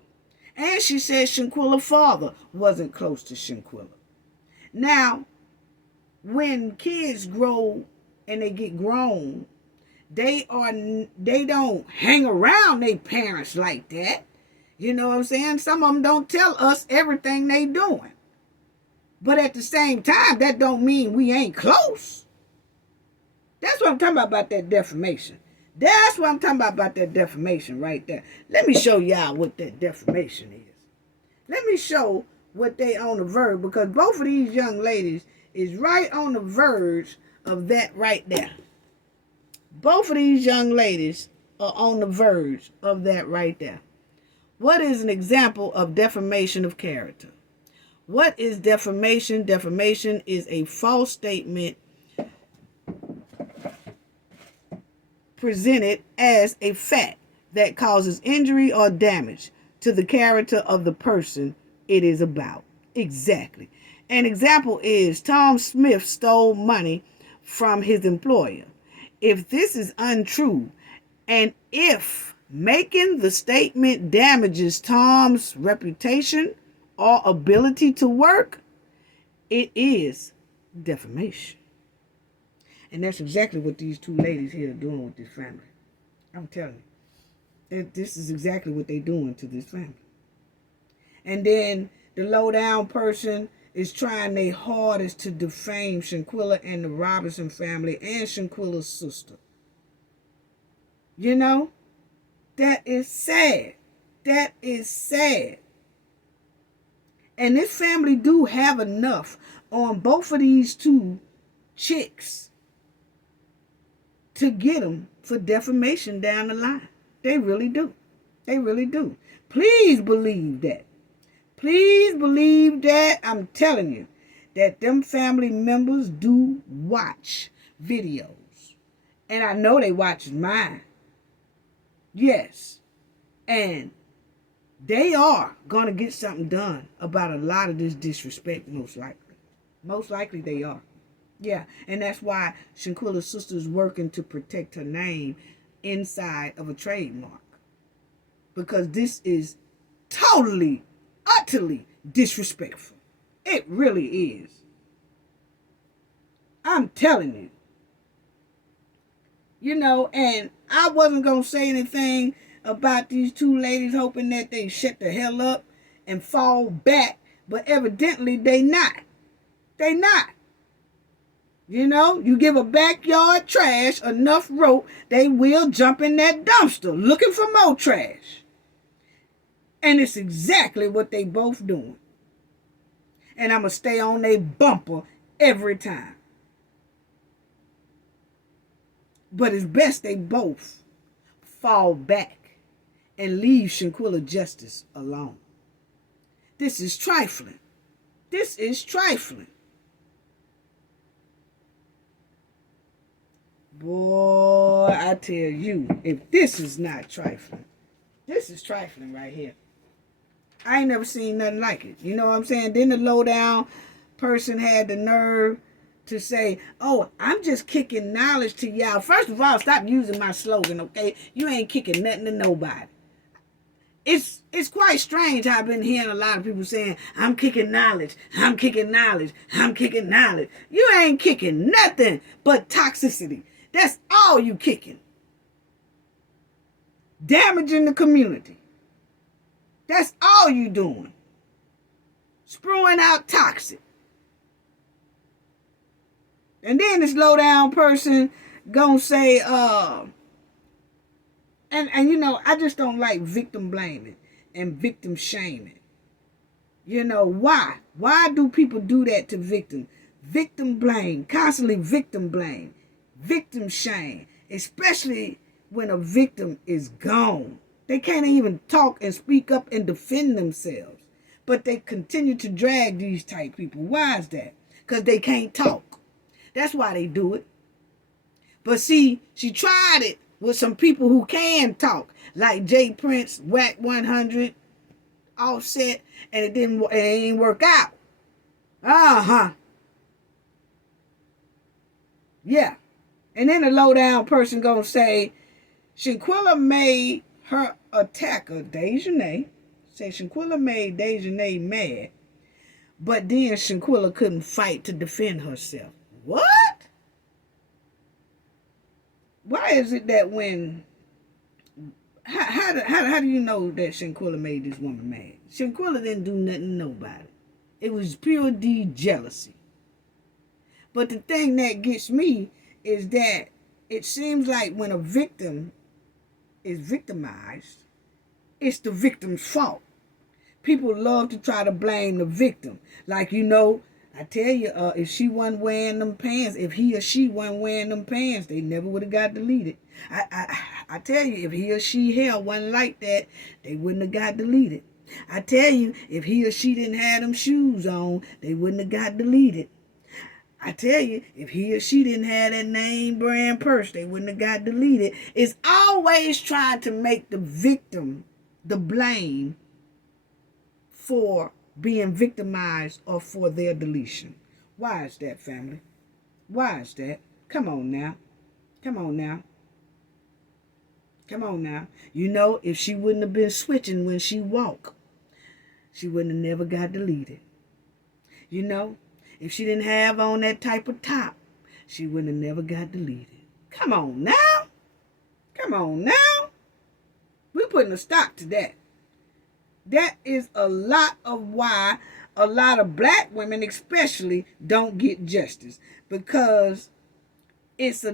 And she said Shanquella's father wasn't close to Shanquella. Now, when kids grow and they get grown, they don't hang around their parents like that. You know what I'm saying? Some of them don't tell us everything they doing. But at the same time, that don't mean we ain't close. That's what I'm talking about that defamation. That's what I'm talking about that defamation right there. Let me show y'all what that defamation is. Let me show what they on the verge, because both of these young ladies is right on the verge of that right there. Both of these young ladies are on the verge of that right there. What is an example of defamation of character? What is defamation? Defamation is a false statement presented as a fact that causes injury or damage to the character of the person it is about. Exactly. An example is Tom Smith stole money from his employer. If this is untrue, and if making the statement damages Tom's reputation or ability to work, it is defamation. And that's exactly what these two ladies here are doing with this family. I'm telling you. This is exactly what they're doing to this family. And then the Lowdown person is trying their hardest to defame Shanquella and the Robinson family and Shanquella's sister. You know? That is sad. That is sad. And this family do have enough on both of these two chicks to get them for defamation down the line. They really do. They really do. Please believe that. Please believe that. I'm telling you that them family members do watch videos. And I know they watch mine. Yes. And they are going to get something done about a lot of this disrespect, most likely. Most likely they are. Yeah, and that's why Shanquella's sister is working to protect her name inside of a trademark. Because this is totally, utterly disrespectful. It really is. I'm telling you. You know, and I wasn't going to say anything about these two ladies hoping that they shut the hell up and fall back. But evidently they not. They not. You know, you give a backyard trash enough rope, they will jump in that dumpster looking for more trash. And it's exactly what they both doing. And I'm going to stay on their bumper every time. But it's best they both fall back and leave Shanquella Justice alone. This is trifling. This is trifling. Boy, I tell you, if this is not trifling, this is trifling right here. I ain't never seen nothing like it. You know what I'm saying? Then the Lowdown person had the nerve to say, oh, I'm just kicking knowledge to y'all. First of all, stop using my slogan, okay? You ain't kicking nothing to nobody. It's quite strange how I've been hearing a lot of people saying, I'm kicking knowledge, I'm kicking knowledge, I'm kicking knowledge. You ain't kicking nothing but toxicity. That's all you kicking. Damaging the community. That's all you doing. Spewing out toxic. And then this Lowdown person gonna say, and you know, I just don't like victim blaming and victim shaming. You know, why? Why do people do that to victims? Victim blame, constantly victim blame, victim shame, especially when a victim is gone. They can't even talk and speak up and defend themselves. But they continue to drag these type people. Why is that? Because they can't talk. That's why they do it. But see, she tried it with some people who can talk, like Jay Prince, Whack 100, Offset, and it ain't work out. Yeah. And then the Lowdown person gonna say, Shanquella made her attacker, Dejanay, say Shanquella made Dejanay mad, but then Shanquella couldn't fight to defend herself. What? Why is it that when how do you know that Shanquella made this woman mad? Shanquella didn't do nothing to nobody. It was pure D jealousy. But the thing that gets me is that it seems like when a victim is victimized, it's the victim's fault. People love to try to blame the victim. Like, I tell you, if she wasn't wearing them pants, if he or she wasn't wearing them pants, they never would have got deleted. I tell you, if he or she hair wasn't like that, they wouldn't have got deleted. I tell you, if he or she didn't have them shoes on, they wouldn't have got deleted. I tell you, if he or she didn't have that name brand purse, they wouldn't have got deleted. It's always trying to make the victim the blame for being victimized or for their deletion. Why is that, family? Why is that? Come on now. Come on now. Come on now. If she wouldn't have been switching when she walked, she wouldn't have never got deleted. If she didn't have on that type of top, she wouldn't have never got deleted. Come on now. Come on now. We're putting a stop to that. That is a lot of why a lot of black women especially don't get justice. Because it's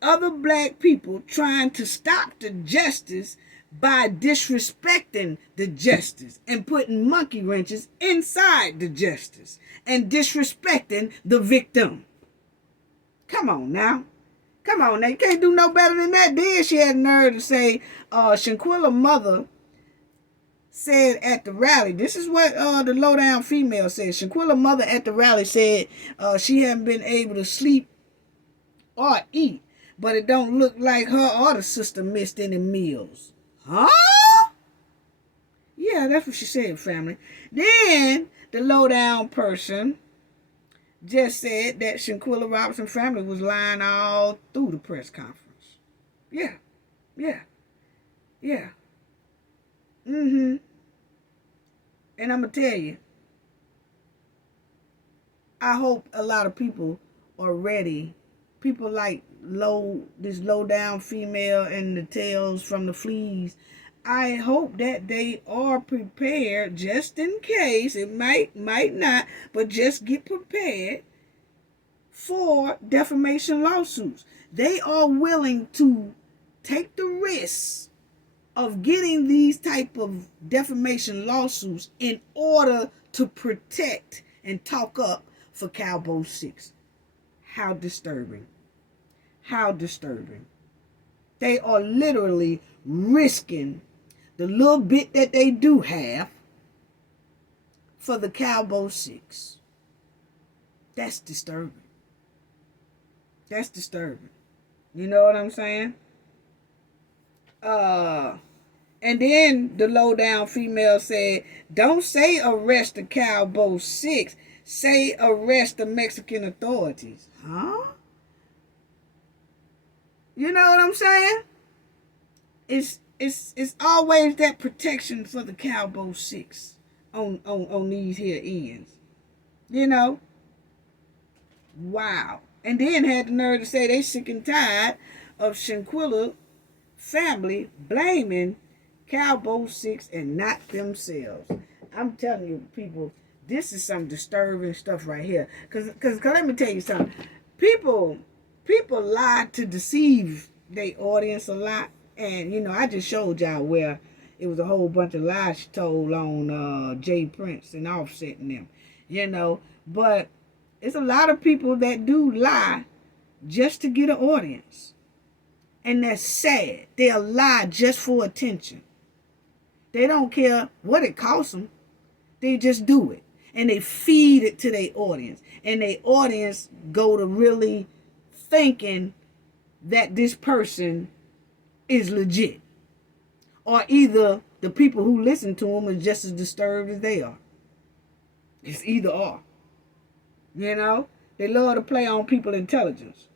other black people trying to stop the justice by disrespecting the justice and putting monkey wrenches inside the justice and disrespecting the victim. Come on now. Come on now. You can't do no better than that. Then she had nerve to say Shanquella's mother said at the rally, this is what the Lowdown female said. Shanquella's mother at the rally said she hadn't been able to sleep or eat, but it don't look like her or the sister missed any meals. Huh? Yeah, that's what she said, family. Then the Lowdown person just said that Shanquella Robinson's family was lying all through the press conference. Yeah. And I'm going to tell you, I hope a lot of people are ready. People like this Lowdown female and the Tales from the Fleas. I hope that they are prepared just in case. It might not, but just get prepared for defamation lawsuits. They are willing to take the risk of getting these type of defamation lawsuits in order to protect and talk up for Cabo 6. How disturbing. How disturbing. They are literally risking the little bit that they do have for the Cabo 6. That's disturbing. That's disturbing. You know what I'm saying? And then the Lowdown female said, don't say arrest the Cabo 6. Say arrest the Mexican authorities. Huh? You know what I'm saying? It's always that protection for the Cabo 6 on these here ends. Wow. And then had the nerve to say they sick and tired of Shanquella family blaming Cabo 6 and not themselves. I'm telling you, people, this is some disturbing stuff right here. Cause let me tell you something. People lie to deceive their audience a lot. And, I just showed y'all where it was a whole bunch of lies she told on Jay Prince and Offset and them, But it's a lot of people that do lie just to get an audience. And that's sad. They'll lie just for attention. They don't care what it costs them. They just do it. And they feed it to their audience. And their audience go to really thinking that this person is legit. Or either the people who listen to them are just as disturbed as they are. It's either or. They love to play on people's intelligence.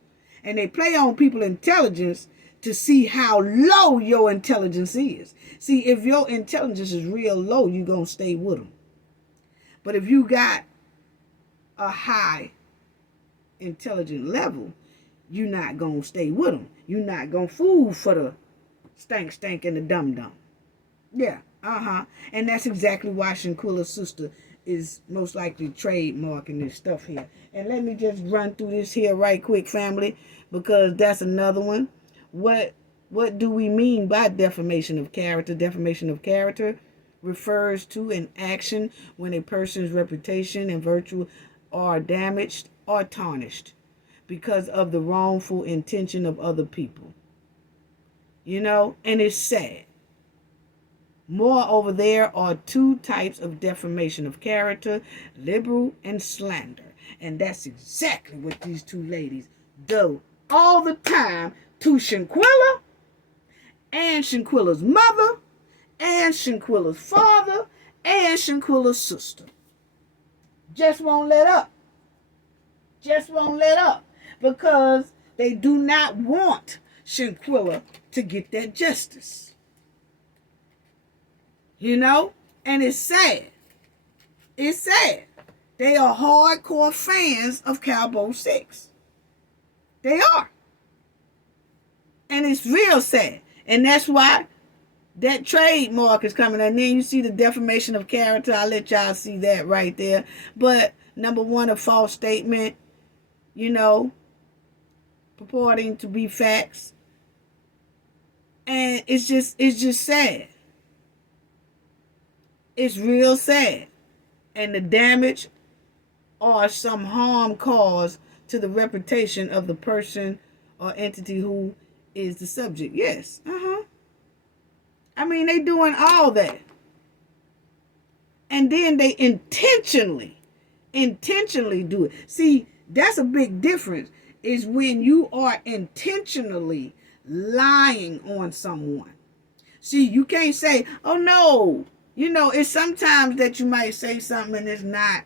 And they play on people's intelligence to see how low your intelligence is. See, if your intelligence is real low, you're going to stay with them. But if you got a high intelligent level, you're not going to stay with them. You're not going to fool for the stank and the dum-dum. Yeah, and that's exactly why Shanquella's sister is most likely trademarking this stuff here. And let me just run through this here right quick, family, because that's another one. What do we mean by defamation of character? Defamation of character refers to an action when a person's reputation and virtue are damaged or tarnished because of the wrongful intention of other people. And it's sad. Moreover, there are two types of defamation of character, libel and slander. And that's exactly what these two ladies do all the time to Shanquella and Shanquella's mother and Shanquella's father and Shanquella's sister. Just won't let up. Just won't let up. Because they do not want Shanquella to get that justice. And it's sad. It's sad. They are hardcore fans of Cabo 6. They are. And it's real sad. And that's why that trademark is coming. And then you see the defamation of character. I'll let y'all see that right there. But number one, a false statement, purporting to be facts. And it's just sad. It's real sad. And the damage or some harm caused to the reputation of the person or entity who is the subject. Yes. I mean, they doing all that. And then they intentionally do it. See, that's a big difference. Is when you are intentionally lying on someone. See, you can't say, oh no. It's sometimes that you might say something and it's not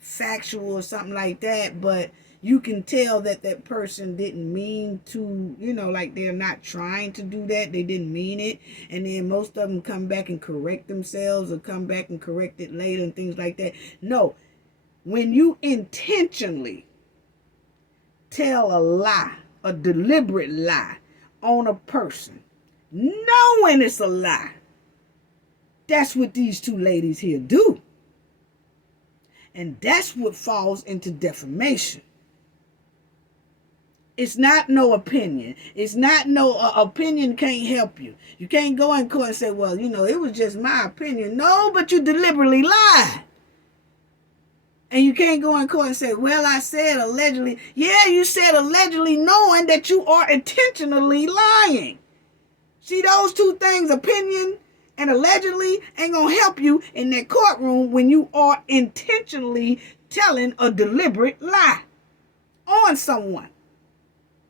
factual or something like that, but you can tell that that person didn't mean to, like they're not trying to do that. They didn't mean it. And then most of them come back and correct themselves or come back and correct it later and things like that. No, when you intentionally tell a lie, a deliberate lie on a person, knowing it's a lie, that's what these two ladies here do. And that's what falls into defamation. It's not no opinion. It's not no opinion can't help you. You can't go in court and say, well, it was just my opinion. No, but you deliberately lied. And you can't go in court and say, well, I said allegedly. Yeah, you said allegedly knowing that you are intentionally lying. See, those two things, opinion and allegedly, ain't going to help you in that courtroom when you are intentionally telling a deliberate lie on someone.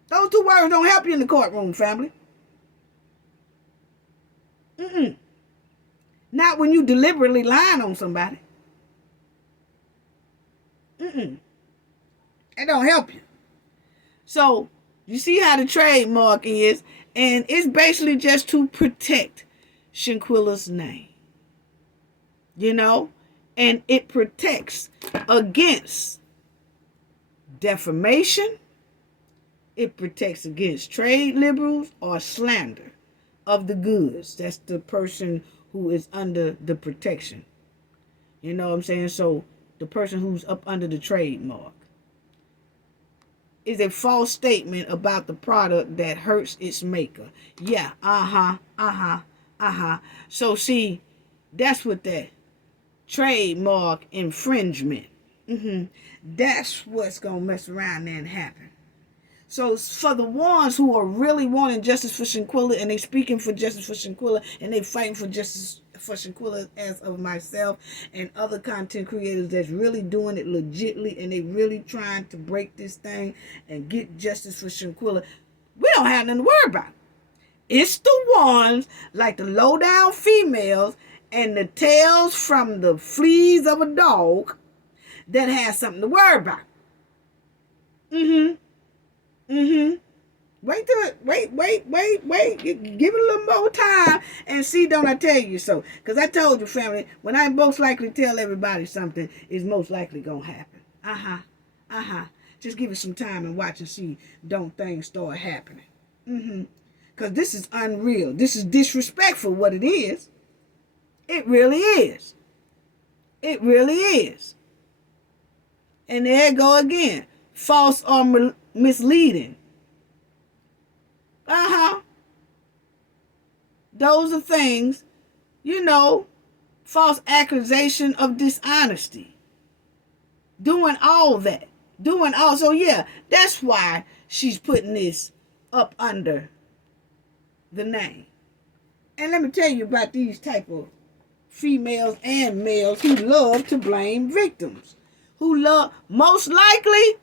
Those two words don't help you in the courtroom, family. Not when you deliberately lying on somebody. It don't help you. So, you see how the trademark is, and it's basically just to protect Shanquella's name. And it protects against defamation. It protects against trade libels or slander of the goods. That's the person who is under the protection. You know what I'm saying? So the person who's up under the trademark is a false statement about the product that hurts its maker. Yeah, So see, that's what that trademark infringement. That's what's going to mess around and happen. So for the ones who are really wanting justice for Shanquella, and they speaking for justice for Shanquella, and they fighting for justice for Shanquella, as of myself and other content creators that's really doing it legitly, and they really trying to break this thing and get justice for Shanquella, we don't have nothing to worry about. It's the ones like the Lowdown females and the tails from the fleas of a dog that has something to worry about. Wait till it. Wait. Give it a little more time and see, don't I tell you so? Because I told you, family, when I most likely tell everybody something, it's most likely going to happen. Just give it some time and watch and see, don't things start happening. Because this is unreal. This is disrespectful, what it is. It really is. It really is. And there it go again. False or misleading. Those are things, false accusation of dishonesty. Doing all that. So yeah, that's why she's putting this up under the name. And let me tell you about these type of females and males who love to blame victims. Most likely,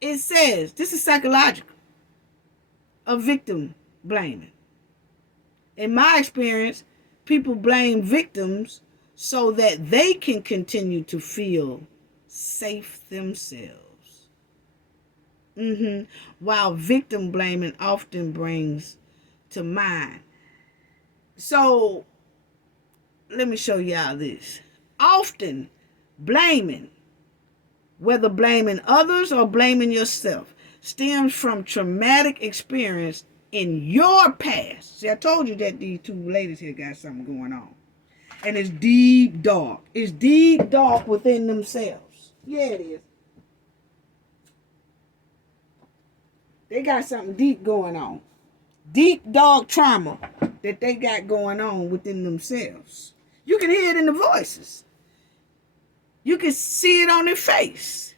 it says, this is psychological, a victim blaming. In my experience, people blame victims so that they can continue to feel safe themselves. While victim blaming often brings to mind. So, let me show y'all this. Often, blaming, whether blaming others or blaming yourself, stems from traumatic experience in your past. See, I told you that these two ladies here got something going on. And it's deep dark. It's deep dark within themselves. Yeah, it is. They got something deep going on. Deep dark trauma that they got going on within themselves. You can hear it in the voices. You can see it on their face.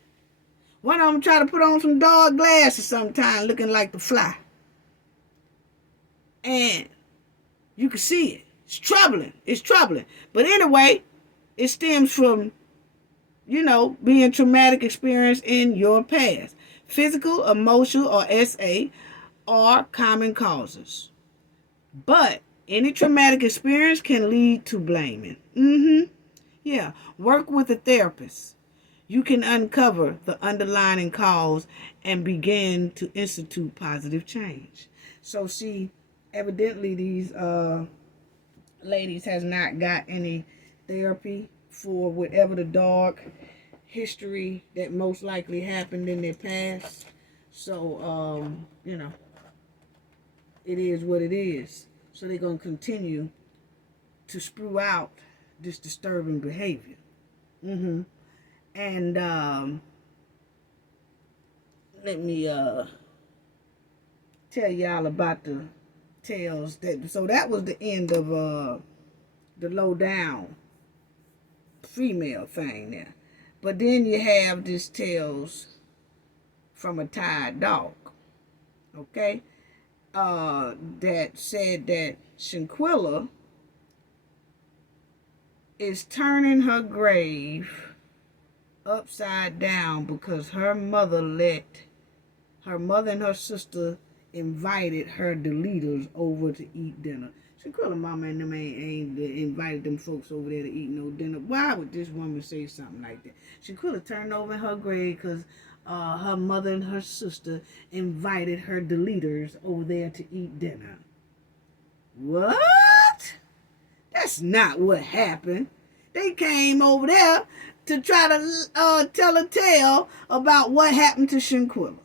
One of them try to put on some dark glasses sometimes, looking like the Fly. And you can see it. It's troubling. It's troubling. But anyway, it stems from, being traumatic experience in your past. Physical, emotional, or SA are common causes. But any traumatic experience can lead to blaming. Yeah. Work with a therapist. You can uncover the underlying cause and begin to institute positive change. So see, evidently these ladies has not got any therapy for whatever the dark history that most likely happened in their past. So, it is what it is. So they're going to continue to spew out this disturbing behavior. And let me tell y'all about the tales. So that was the end of the Lowdown female thing there. But then you have this tales from a tired dog. Okay? That said that Shanquella is turning her grave upside down because her mother and her sister invited her deleters over to eat dinner. Shanquella mama and them ain't invited them folks over there to eat no dinner. Why would this woman say something like that? Shanquella turned over in her grave because her mother and her sister invited her deleters over there to eat dinner. What? That's not what happened. They came over there to try to tell a tale about what happened to Shanquella.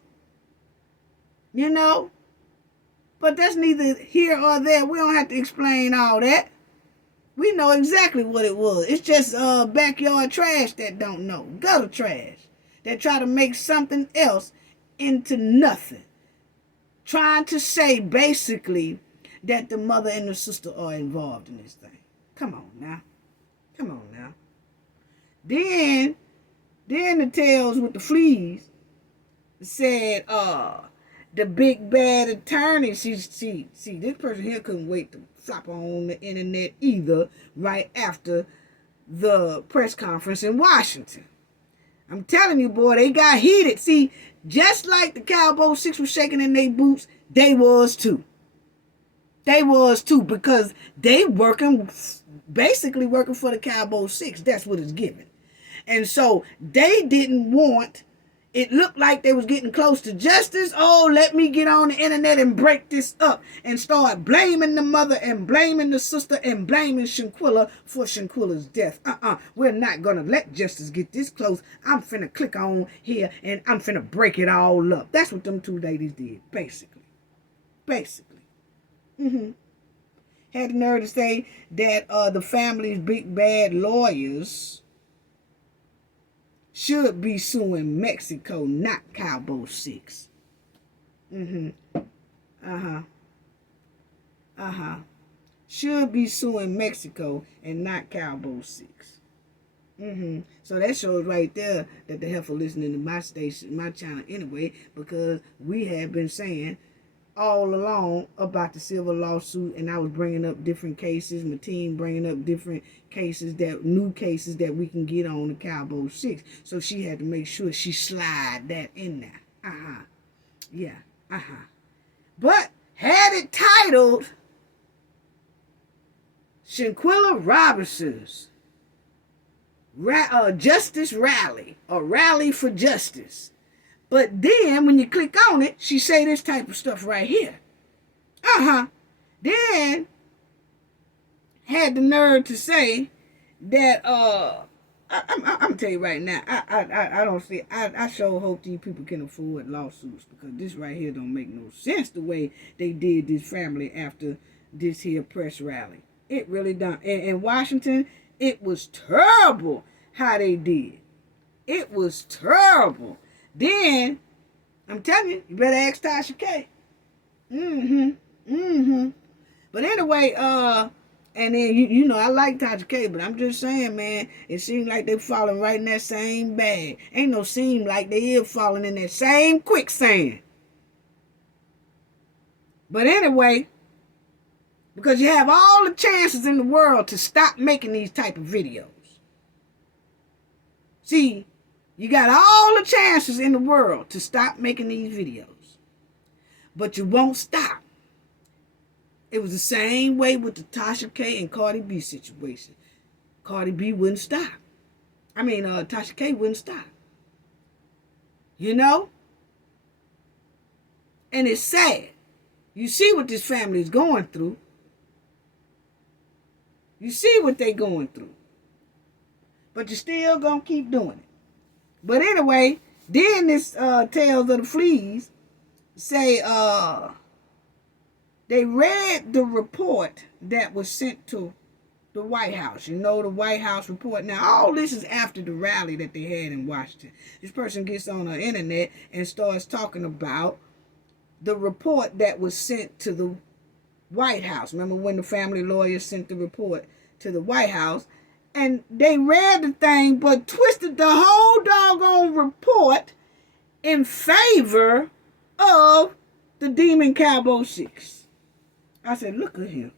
But that's neither here or there. We don't have to explain all that. We know exactly what it was. It's just backyard trash that don't know. Gutter trash. That try to make something else into nothing. Trying to say basically that the mother and the sister are involved in this thing. Come on now. Then the tales with the fleas said, the big bad attorney, see, this person here couldn't wait to flop on the internet either right after the press conference in Washington. I'm telling you, boy, they got heated. See, just like the Cabo 6 was shaking in their boots, they was too. Because they basically working for the Cabo 6. That's what it's given. And so they didn't want it looked like they was getting close to justice. Oh, let me get on the internet and break this up and start blaming the mother and blaming the sister and blaming Shanquella for Shanquella's death. We're not going to let justice get this close. I'm finna click on here and I'm finna break it all up. That's what them two ladies did, basically. Had the nerve to say that the family's big bad lawyers should be suing Mexico, not Cabo 6. Should be suing Mexico and not Cabo 6. So that shows right there that the heifer listening to my station, my channel anyway, because we have been saying all along about the civil lawsuit, and I was bringing up different cases, my team bringing up different cases, new cases that we can get on the Cabo 6. So she had to make sure she slide that in there. But had it titled Shanquella Robinson's Justice Rally, or Rally for Justice. But then when you click on it, she say this type of stuff right here. Then had the nerve to say that I'm gonna tell you right now, I don't see, I sure hope these people can afford lawsuits, because this right here don't make no sense the way they did this family after this here press rally. It really don't. In Washington, it was terrible how they did. It was terrible. Then, I'm telling you, you better ask Tasha K. But anyway, and then, you know, I like Tasha K, but I'm just saying, man, it seems like they're falling right in that same bag. Ain't no seem like they is falling in that same quicksand. But anyway, because you have all the chances in the world to stop making these type of videos. See, you got all the chances in the world to stop making these videos. But you won't stop. It was the same way with the Tasha K and Cardi B situation. Cardi B wouldn't stop. Tasha K wouldn't stop. You know? And it's sad. You see what this family is going through. You see what they're going through. But you're still going to keep doing it. But anyway, then this Tales of the Fleas say they read the report that was sent to the White House. You know, the White House report. Now, all this is after the rally that they had in Washington. This person gets on the internet and starts talking about the report that was sent to the White House. Remember when the family lawyers sent the report to the White House? And they read the thing, but twisted the whole doggone report in favor of the demon Cabo 6. I said, look at him.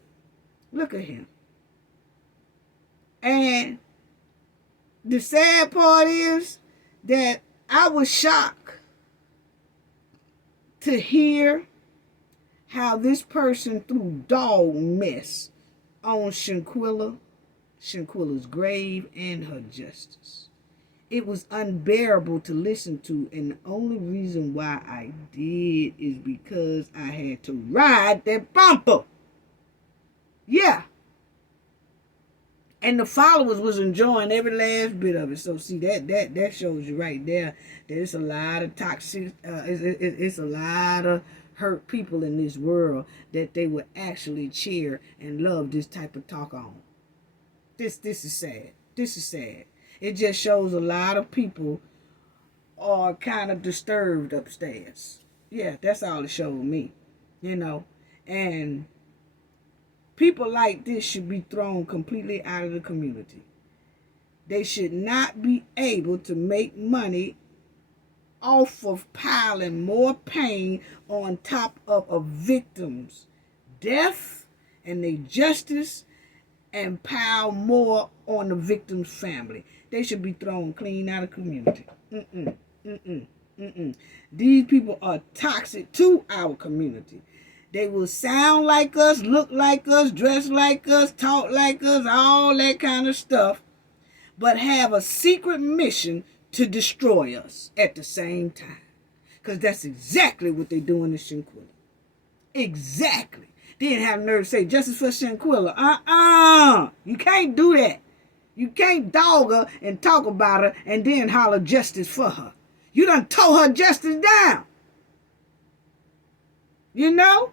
Look at him. And the sad part is that I was shocked to hear how this person threw dog mess on Shanquella's grave and her justice. It was unbearable to listen to, and the only reason why I did is because I had to ride that bumper. Yeah. And the followers was enjoying every last bit of it. So see, that shows you right there that it's a lot of toxic, it's a lot of hurt people in this world that they would actually cheer and love this type of talk on. This is sad. This is sad. It just shows a lot of people are kind of disturbed upstairs. Yeah, that's all it showed me. You know, and people like this should be thrown completely out of the community. They should not be able to make money off of piling more pain on top of a victim's death and their justice, and pile more on the victim's family. They should be thrown clean out of the community. These people are toxic to our community. They will sound like us, look like us, dress like us, talk like us, all that kind of stuff, but have a secret mission to destroy us at the same time. Because that's exactly what they're doing to Shanquella. Exactly. They didn't have nerve to say justice for Shanquella. You can't do that. You can't dog her and talk about her and then holler justice for her. You done tore her justice down. You know?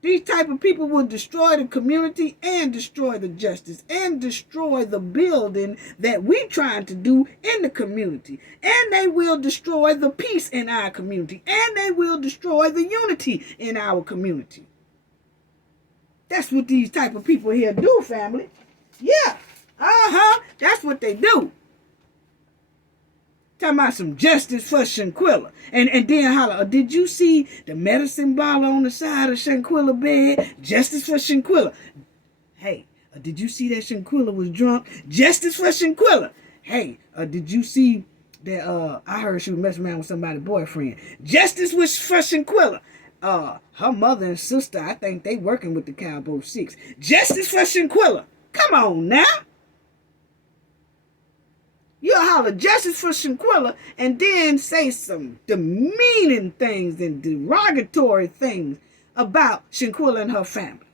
These type of people will destroy the community and destroy the justice and destroy the building that we trying to do in the community. And they will destroy the peace in our community. And they will destroy the unity in our community. That's what these type of people here do, family. Yeah. That's what they do. Talking about some justice for Shanquella. And then holler, did you see the medicine bottle on the side of Shanquella bed? Justice for Shanquella. Hey, did you see that Shanquella was drunk? Justice for Shanquella. Hey, did you see that I heard she was messing around with somebody's boyfriend? Justice was for Shanquella. Her mother and sister, I think they working with the Cabo 6. Justice for Shanquella. Come on now. You'll holler justice for Shanquella and then say some demeaning things and derogatory things about Shanquella and her family.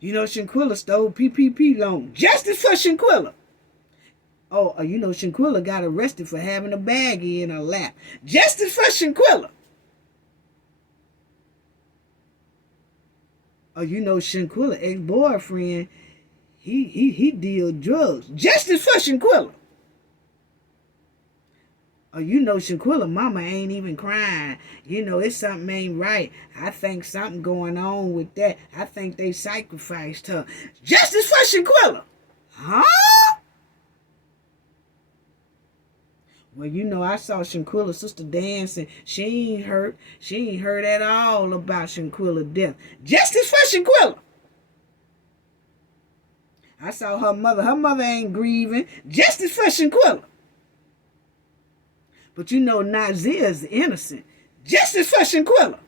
You know, Shanquella stole PPP loan. Justice for Shanquella. Oh, you know, Shanquella got arrested for having a baggie in her lap. Justice for Shanquella. Oh, you know, Shanquella ex-boyfriend, he deal drugs. Justice for Shanquella. Oh, you know, Shanquella mama ain't even crying. You know, it's something ain't right. I think something going on with that. I think they sacrificed her. Justice for Shanquella. Huh? Well, you know, I saw Shanquilla's sister dancing. She ain't hurt. She ain't heard at all about Shanquilla's death. Justice for Shanquella. I saw her mother. Her mother ain't grieving. Justice for Shanquella. But you know, Nazia is innocent. Justice for Shanquella.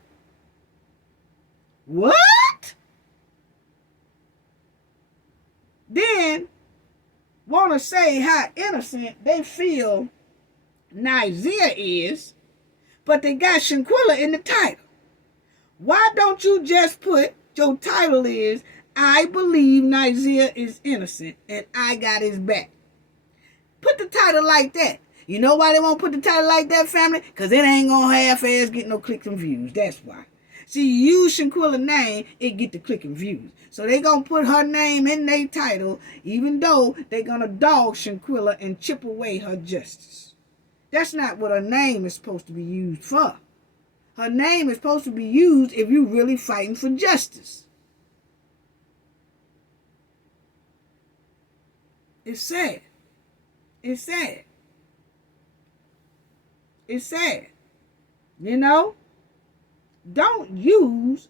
What? Then want to say how innocent they feel Nazia is, but they got Shanquella in the title. Why don't you just put your title is, I believe Nazia is innocent and I got his back. Put the title like that. You know why they won't put the title like that, family? Because it ain't going to half-ass get no clicks and views. That's why. See, you use Shanquilla's name, it get the click and views. So they going to put her name in their title, even though they going to dog Shanquella and chip away her justice. That's not what her name is supposed to be used for. Her name is supposed to be used if you're really fighting for justice. It's sad. It's sad. It's sad. You know? Don't use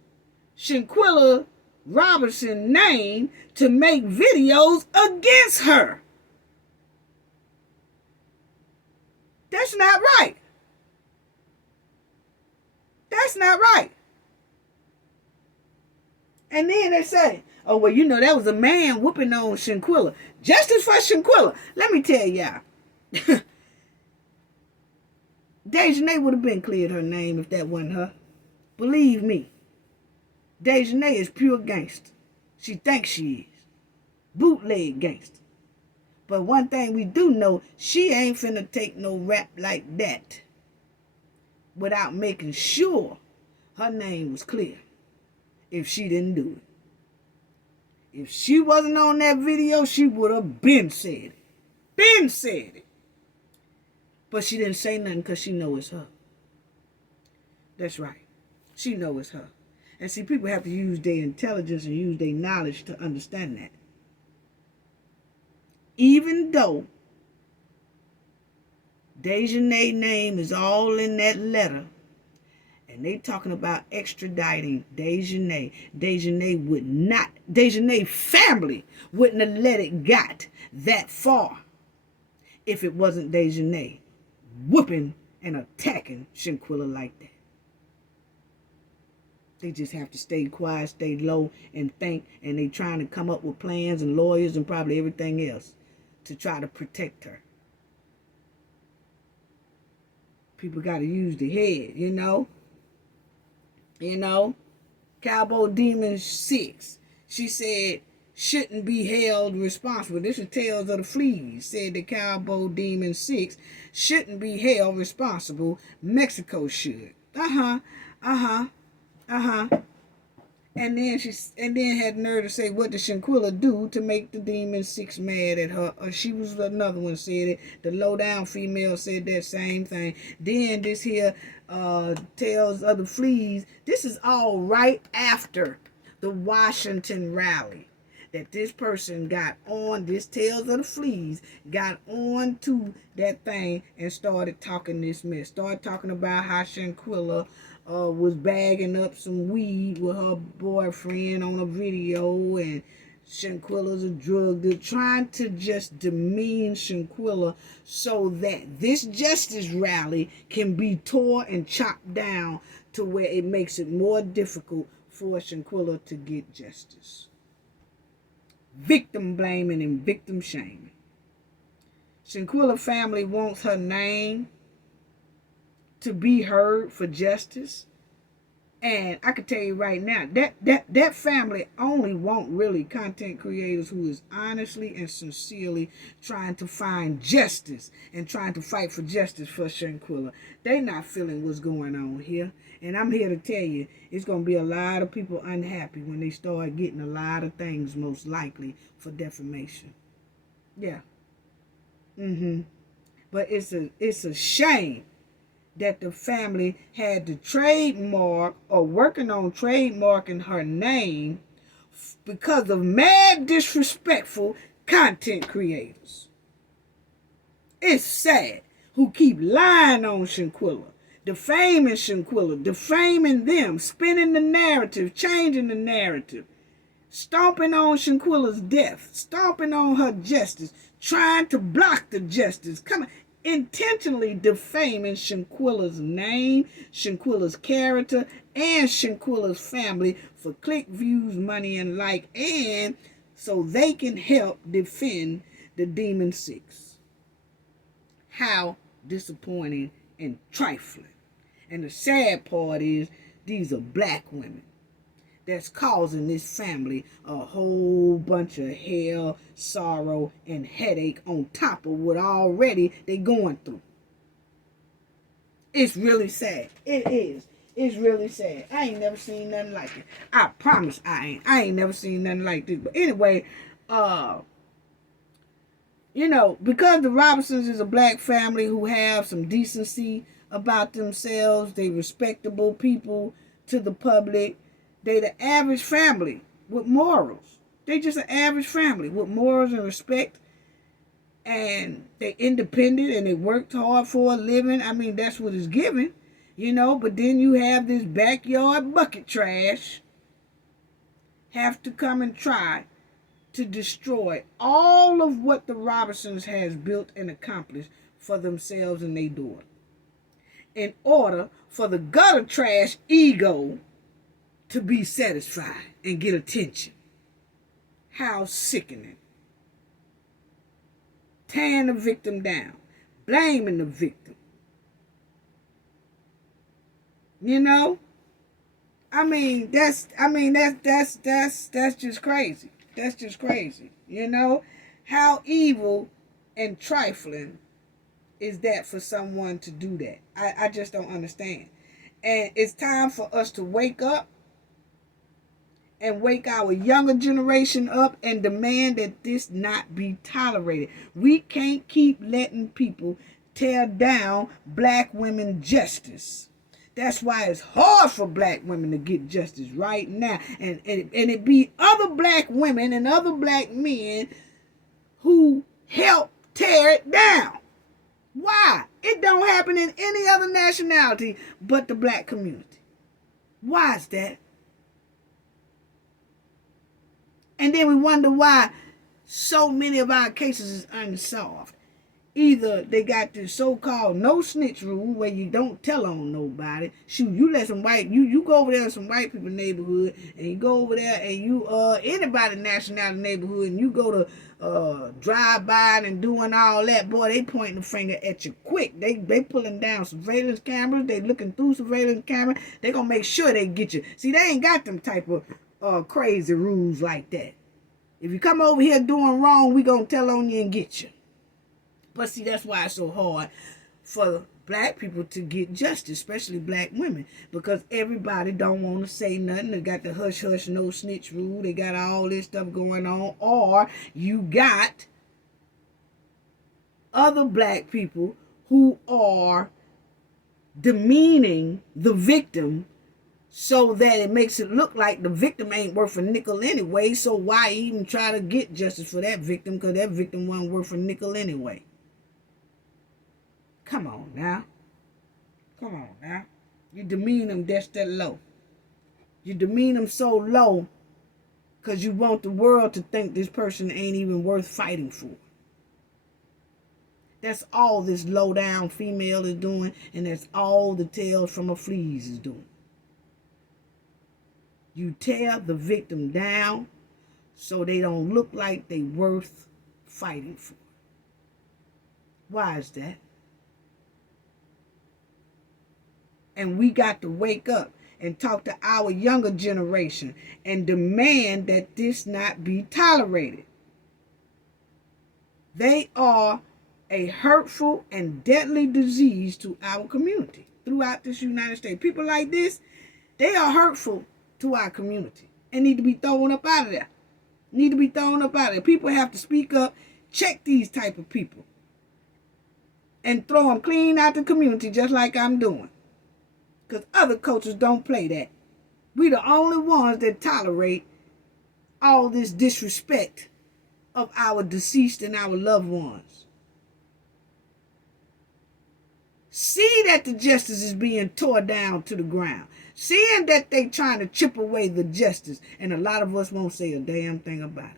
Shanquella Robinson's name to make videos against her. That's not right. That's not right. And then they say, oh, well, you know, that was a man whooping on Shanquella. Justice for Shanquella. Let me tell y'all. Dejanay would have been cleared her name if that wasn't her. Believe me. Dejanay is pure gangster. She thinks she is. Bootleg gangster. But one thing we do know, she ain't finna take no rap like that without making sure her name was clear if she didn't do it. If she wasn't on that video, she would have been said it. Been said it. But she didn't say nothing because she know it's her. That's right. She know it's her. And see, people have to use their intelligence and use their knowledge to understand that. Even though Dejanay's name is all in that letter, and they talking about extraditing Dejanay, Dejanay's family wouldn't have let it got that far if it wasn't Dejanay whooping and attacking Shanquella like that. They just have to stay quiet, stay low, and think, and they trying to come up with plans and lawyers and probably everything else to try to protect her. People got to use the head, you know. You know, Cabo Demon 6. She said shouldn't be held responsible. This is Tales of the Fleas. Said the Cabo Demon 6 shouldn't be held responsible. Mexico should. Uh-huh. Uh-huh. Uh-huh. And then had nerve to say, what did Shanquella do to make the Demon 6 mad at her? She was another one said it. The Lowdown female said that same thing. Then this here Tales of the Fleas. This is all right after the Washington rally. That this person got on, this Tales of the Fleas, got on to that thing and started talking this mess. Started talking about how Shanquella was bagging up some weed with her boyfriend on a video, and Shanquella's a drug dealer, trying to just demean Shanquella so that this justice rally can be tore and chopped down to where it makes it more difficult for Shanquella to get justice. Victim blaming and victim shaming. Shanquella family wants her name to be heard for justice. And I can tell you right now, that family only want really content creators who is honestly and sincerely trying to find justice and trying to fight for justice for Shanquella. They not feeling what's going on here. And I'm here to tell you, it's going to be a lot of people unhappy when they start getting a lot of things, most likely, for defamation. Yeah. But it's a shame that the family had to trademark or working on trademarking her name because of mad disrespectful content creators. It's sad who keep lying on Shanquella, defaming Shanquella, defaming them, spinning the narrative, changing the narrative, stomping on Shanquella's death, stomping on her justice, trying to block the justice, intentionally defaming Shanquella's name, Shanquella's character, and Shanquella's family for click, views, money, and like, and so they can help defend the Demon 6. How disappointing and trifling. And the sad part is, these are black women that's causing this family a whole bunch of hell, sorrow, and headache on top of what already they going through. It's really sad. It is. It's really sad. I ain't never seen nothing like it. I promise I ain't never seen nothing like this. But anyway, you know, because the Robinsons is a black family who have some decency about themselves, they respectable people to the public. They the average family with morals. They just an average family with morals and respect. And they independent and they worked hard for a living. I mean, that's what it's given, you know. But then you have this backyard bucket trash have to come and try to destroy all of what the Robinsons has built and accomplished for themselves and their daughter, in order for the gutter trash ego to be satisfied and get attention. How sickening. Tearing the victim down, blaming the victim. You know? That's just crazy. That's just crazy. You know? How evil and trifling is that for someone to do that? I just don't understand. And it's time for us to wake up and wake our younger generation up and demand that this not be tolerated. We can't keep letting people tear down black women justice. That's why it's hard for black women to get justice right now. And it be other black women and other black men who help tear it down. Why? It don't happen in any other nationality but the black community. Why is that? And then we wonder why so many of our cases is unsolved. Either they got this so-called no snitch rule where you don't tell on nobody. Shoot, you let some white, you go over there in some white people neighborhood, and you go over there and you anybody nationality neighborhood, and you go to drive by and doing all that, boy, they pointing the finger at you quick. They pulling down surveillance cameras, they looking through surveillance cameras, they gonna make sure they get you. See, they ain't got them type of crazy rules like that. If you come over here doing wrong, we gonna tell on you and get you. But see, that's why it's so hard for black people to get justice, especially black women, because everybody don't want to say nothing. They got the hush hush no snitch rule. They got all this stuff going on. Or you got other black people who are demeaning the victim so that it makes it look like the victim ain't worth a nickel anyway. So why even try to get justice for that victim, because that victim wasn't worth a nickel anyway. Come on now. Come on now. You demean them that's that low. You demean them so low because you want the world to think this person ain't even worth fighting for. That's all this low-down female is doing, and that's all the Tales from a Fleas is doing. You tear the victim down so they don't look like they worth fighting for. Why is that? And we got to wake up and talk to our younger generation and demand that this not be tolerated. They are a hurtful and deadly disease to our community throughout this United States. People like this, they are hurtful to our community and need to be thrown up out of there. Need to be thrown up out of there. People have to speak up, check these type of people, and throw them clean out the community just like I'm doing. Because other cultures don't play that. We the only ones that tolerate all this disrespect of our deceased and our loved ones. See that the justice is being tore down to the ground. Seeing that they trying to chip away the justice. And a lot of us won't say a damn thing about it.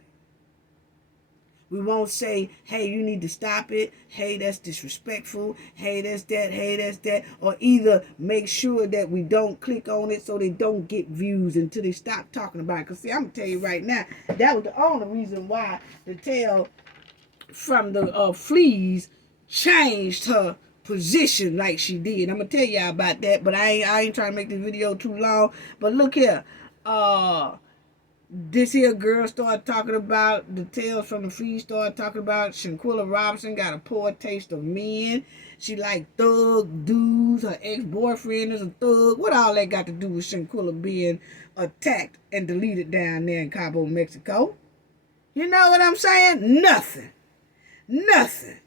We won't say, hey, you need to stop it. Hey, that's disrespectful. Hey, that's that. Hey, that's that. Or either make sure that we don't click on it so they don't get views until they stop talking about it. Because, see, I'm going to tell you right now, that was the only reason why the Tale from the Fleas changed her position like she did. I'm going to tell y'all about that, but I ain't trying to make this video too long. But look here. This here girl started talking about, the Tales from the Fleas started talking about Shanquella Robinson got a poor taste of men. She like thug dudes. Her ex-boyfriend is a thug. What all that got to do with Shanquella being attacked and deleted down there in Cabo, Mexico? You know what I'm saying? Nothing. Nothing.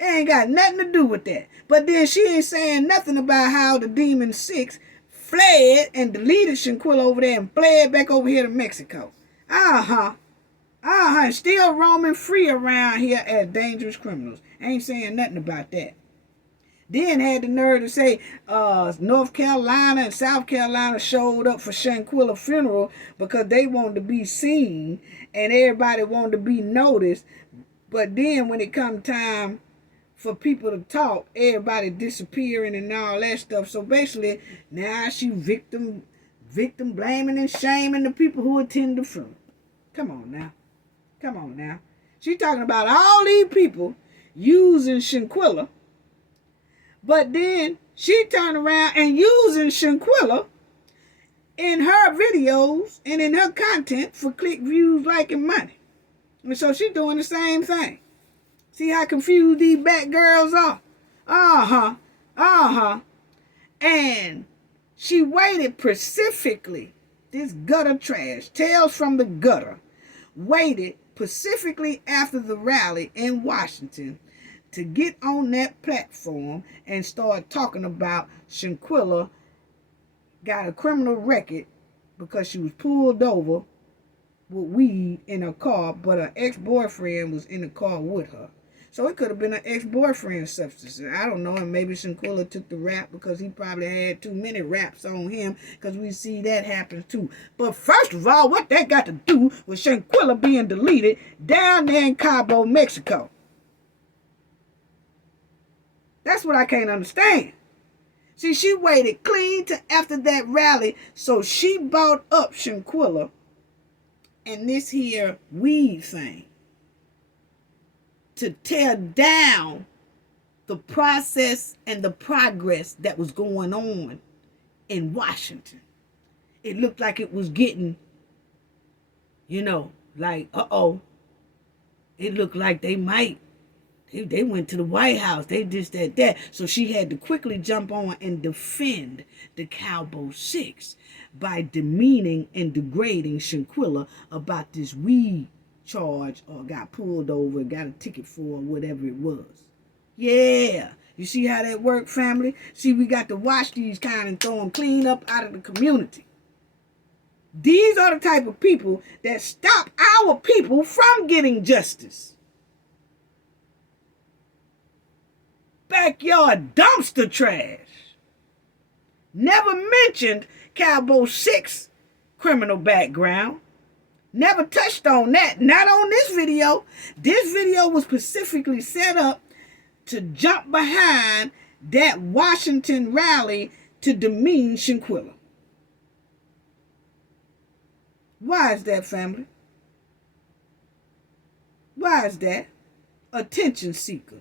It ain't got nothing to do with that. But then she ain't saying nothing about how the Demon 6 fled and deleted Shanquella over there and fled back over here to Mexico. Still roaming free around here as dangerous criminals. Ain't saying nothing about that. Then had the nerve to say North Carolina and South Carolina showed up for Shanquella's funeral because they wanted to be seen and everybody wanted to be noticed. But then when it come time for people to talk, everybody disappearing and all that stuff. So basically, now she victim blaming and shaming the people who attend the funeral. Come on now. Come on now. She talking about all these people using Shanquella, but then she turned around and using Shanquella in her videos and in her content for click, views, like, and money. And so she doing the same thing. See how confused these black girls are? And she waited specifically, this gutter trash, Tales from the Gutter, waited specifically after the rally in Washington to get on that platform and start talking about Shanquella got a criminal record because she was pulled over with weed in her car, but her ex-boyfriend was in the car with her. So it could have been an ex-boyfriend substance. I don't know. And maybe Shanquella took the rap because he probably had too many raps on him, because we see that happens too. But first of all, what that got to do with Shanquella being deleted down there in Cabo, Mexico? That's what I can't understand. See, she waited clean to after that rally, so she bought up Shanquella and this here weed thing to tear down the process and the progress that was going on in Washington. It looked like it was getting, like, it looked like they might. They went to the White House. They just that. So she had to quickly jump on and defend the Cabo 6 by demeaning and degrading Shanquella about this weed charge, or got pulled over, got a ticket for, whatever it was. Yeah. You see how that worked, family? See, we got to watch these kind and throw them clean up out of the community. These are the type of people that stop our people from getting justice. Backyard dumpster trash. Never mentioned Cabo 6 criminal background. Never touched on that. Not on this video. This video was specifically set up to jump behind that Washington rally to demean Shanquella. Why is that, family? Why is that? Attention seeker.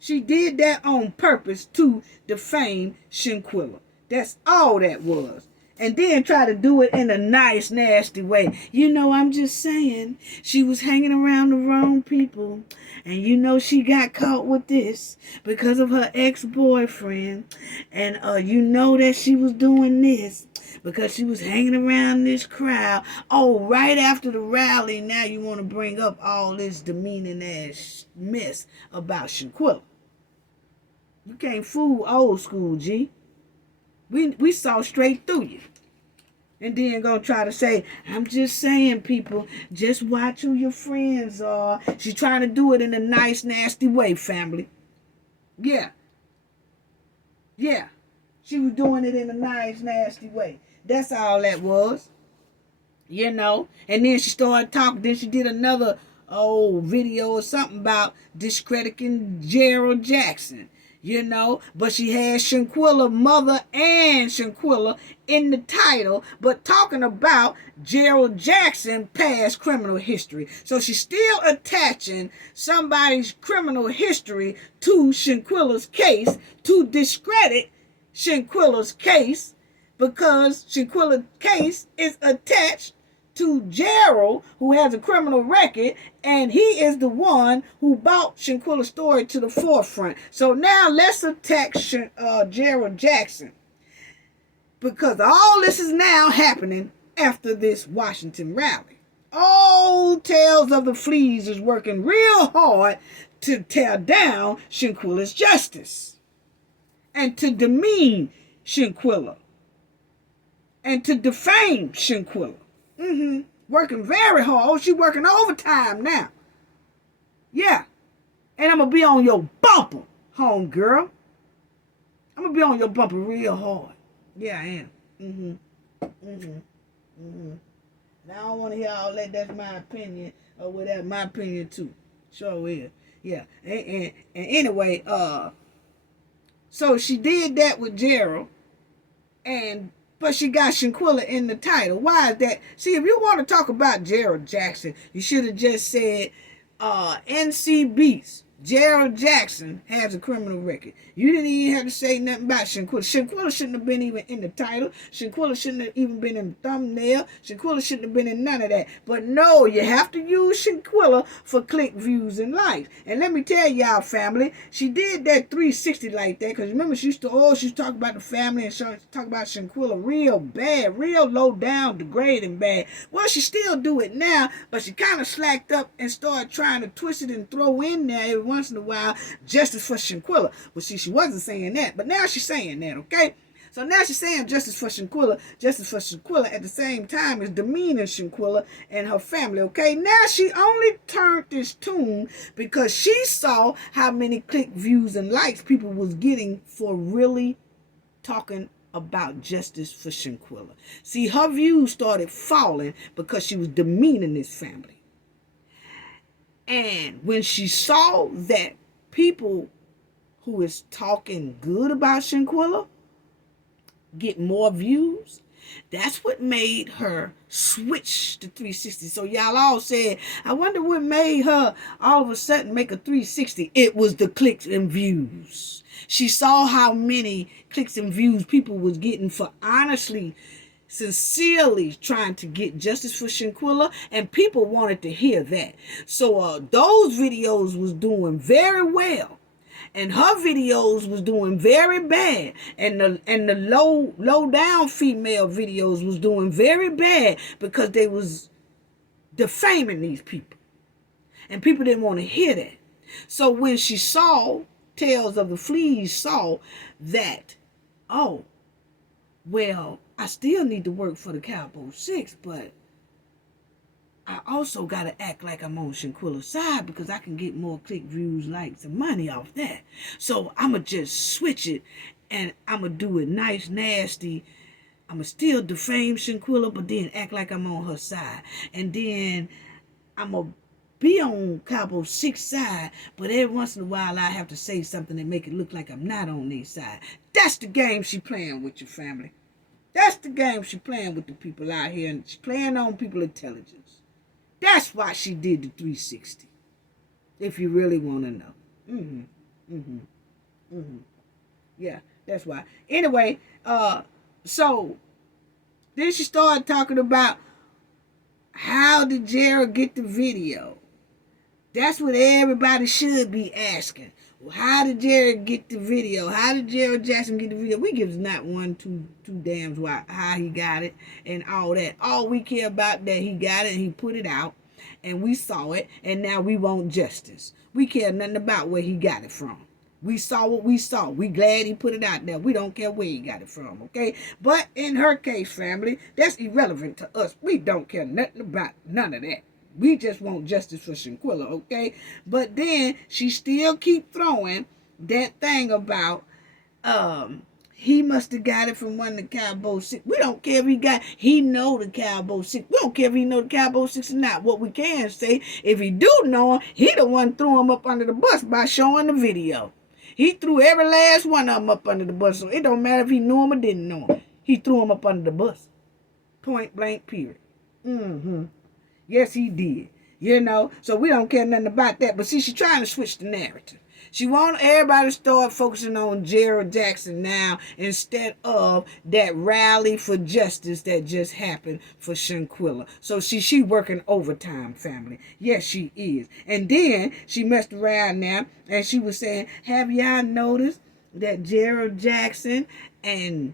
She did that on purpose to defame Shanquella. That's all that was. And then try to do it in a nice, nasty way. I'm just saying, she was hanging around the wrong people. And she got caught with this because of her ex-boyfriend. And that she was doing this because she was hanging around this crowd. Oh, right after the rally, now you want to bring up all this demeaning ass mess about Shanquella. You can't fool old school, G. We saw straight through you. And then gonna try to say, I'm just saying, people, just watch who your friends are. She's trying to do it in a nice, nasty way, family. Yeah. She was doing it in a nice, nasty way. That's all that was. And then she started talking. Then she did another video or something about discrediting Gerald Jackson. But she had Shanquella mother and Shanquella in the title, but talking about Gerald Jackson past criminal history. So she's still attaching somebody's criminal history to Shanquella's case to discredit Shanquella's case, because Shanquella's case is attached to Gerald, who has a criminal record, and he is the one who brought Shanquella's story to the forefront. So now let's attack Gerald Jackson, because all this is now happening after this Washington rally. All Tales of the Fleas is working real hard to tear down Shanquella's justice and to demean Shanquella and to defame Shanquella. Working very hard. Oh, she working overtime now. Yeah. And I'm going to be on your bumper, home girl. I'm going to be on your bumper real hard. Yeah, I am. And I don't want to hear all that. That's my opinion or whatever. My opinion too. Sure is. Yeah. And anyway, so she did that with Gerald, but she got Shanquella in the title. Why is that? See, if you want to talk about Gerald Jackson, you should have just said NC Beats. Gerald Jackson has a criminal record. You didn't even have to say nothing about Shanquella. Shanquella shouldn't have been even in the title. Shanquella shouldn't have even been in the thumbnail. Shanquella shouldn't have been in none of that. But no, you have to use Shanquella for click, views, and likes. And let me tell y'all, family, she did that 360 like that. Because remember, she used to talk about the family and talk about Shanquella real bad, real low down, degrading bad. Well, she still do it now, but she kind of slacked up and started trying to twist it and throw in there every once in a while justice for Shanquella. Well, see, she wasn't saying that, but now she's saying that, okay? So now she's saying justice for Shanquella. Justice for Shanquella at the same time is demeaning Shanquella and her family, okay? Now she only turned this tune because she saw how many click, views, and likes people was getting for really talking about justice for Shanquella. See, her views started falling because she was demeaning this family. And when she saw that people who is talking good about Shanquella get more views, that's what made her switch to 360. So y'all all said, I wonder what made her all of a sudden make a 360. It was the clicks and views. She saw how many clicks and views people was getting for honestly, sincerely trying to get justice for Shanquella, and people wanted to hear that. So those videos was doing very well. And her videos was doing very bad. And the low down female videos was doing very bad because they was defaming these people. And people didn't want to hear that. So when she saw, Tales of the Fleas saw that, oh, well, I still need to work for the Cabo 6, but I also got to act like I'm on Shanquella's side because I can get more click, views, likes, and money off that. So I'm going to just switch it, and I'm going to do it nice, nasty. I'm going to still defame Shanquella, but then act like I'm on her side. And then I'm going to be on Cabo 6 side, but every once in a while I have to say something that make it look like I'm not on their side. That's the game she playing with your family. That's the game she playing with the people out here, and she playing on people's intelligence. That's why she did the 360. If you really want to know. Yeah, that's why. Anyway, so then she started talking about how did Jared get the video? That's what everybody should be asking. Well, how did Jared get the video? How did Jared Jackson get the video? We give not one, two damns why how he got it and all that. All we care about that he got it and he put it out and we saw it and now we want justice. We care nothing about where he got it from. We saw what we saw. We glad he put it out there. We don't care where he got it from, okay? But in her case, family, that's irrelevant to us. We don't care nothing about none of that. We just want justice for Shanquella, okay? But then she still keep throwing that thing about he must have got it from one of the Cabo 6. We don't care if he know the Cabo 6. We don't care if he know the Cabo 6 or not. What we can say, if he do know him, he the one threw him up under the bus by showing the video. He threw every last one of them up under the bus. So it don't matter if he knew him or didn't know him. He threw him up under the bus. Point blank period. Yes, he did. You know, so we don't care nothing about that. But see, she's trying to switch the narrative. She wants everybody to start focusing on Jared Jackson now instead of that rally for justice that just happened for Shanquella. So she working overtime, family. Yes, she is. And then she messed around now and she was saying, have y'all noticed that Jared Jackson and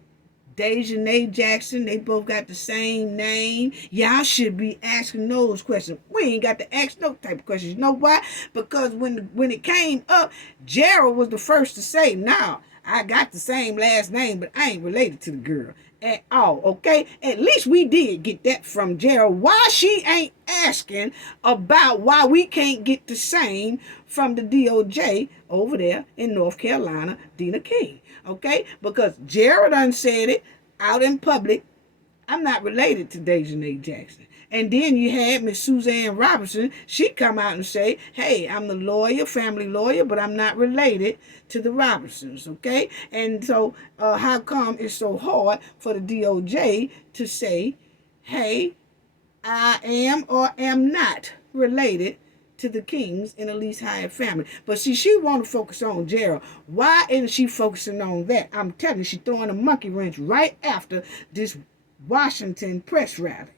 Dejanay Jackson, they both got the same name? Y'all should be asking those questions. We ain't got to ask no type of questions. You know why? Because when it came up, Gerald was the first to say, now, I got the same last name, but I ain't related to the girl at all, okay? At least we did get that from Gerald. Why she ain't asking about why we can't get the same from the DOJ over there in North Carolina, Dina King, okay? Because Gerald done said it out in public, I'm not related to Dejanay Jackson. And then you had Miss Suzanne Robinson. She come out and say, hey, I'm the lawyer, family lawyer, but I'm not related to the Robinsons, okay? And so how come it's so hard for the DOJ to say, hey, I am or am not related to the Kings in the Elise Hyatt family? But see, she want to focus on Gerald. Why isn't she focusing on that? I'm telling you, she's throwing a monkey wrench right after this Washington press rally.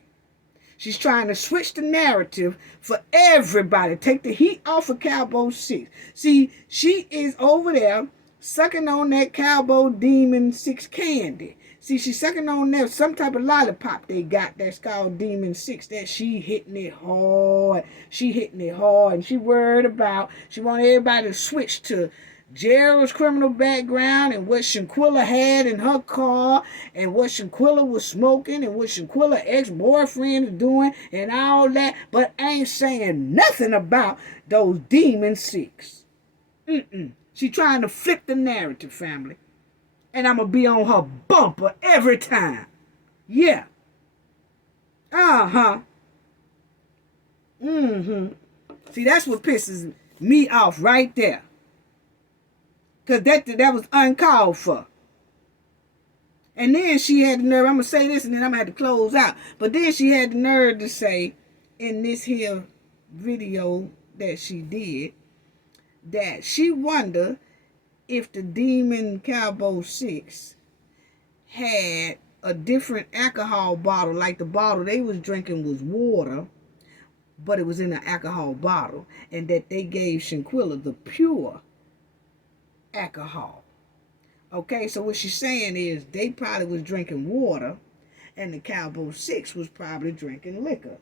She's trying to switch the narrative for everybody. Take the heat off of Cabo 6. See, she is over there sucking on that Cabo Demon 6 candy. See, she's sucking on that some type of lollipop they got that's called Demon 6. That she hitting it hard. She hitting it hard. And she worried about, she want everybody to switch to Gerald's criminal background and what Shanquella had in her car and what Shanquella was smoking and what Shanquella's ex-boyfriend is doing and all that, but ain't saying nothing about those demon six. She trying to flip the narrative, family. And I'm going to be on her bumper every time. Yeah. Uh-huh. See, that's what pisses me off right there. Because that was uncalled for. And then she had the nerve, I'm going to say this and then I'm going to have to close out. But then she had the nerve to say in this here video that she did that she wondered if the Demon Cabo 6 had a different alcohol bottle, like the bottle they was drinking was water, but it was in an alcohol bottle, and that they gave Shanquella the pure alcohol. Okay, so what she's saying is they probably was drinking water, and the Cabo 6 was probably drinking liquor.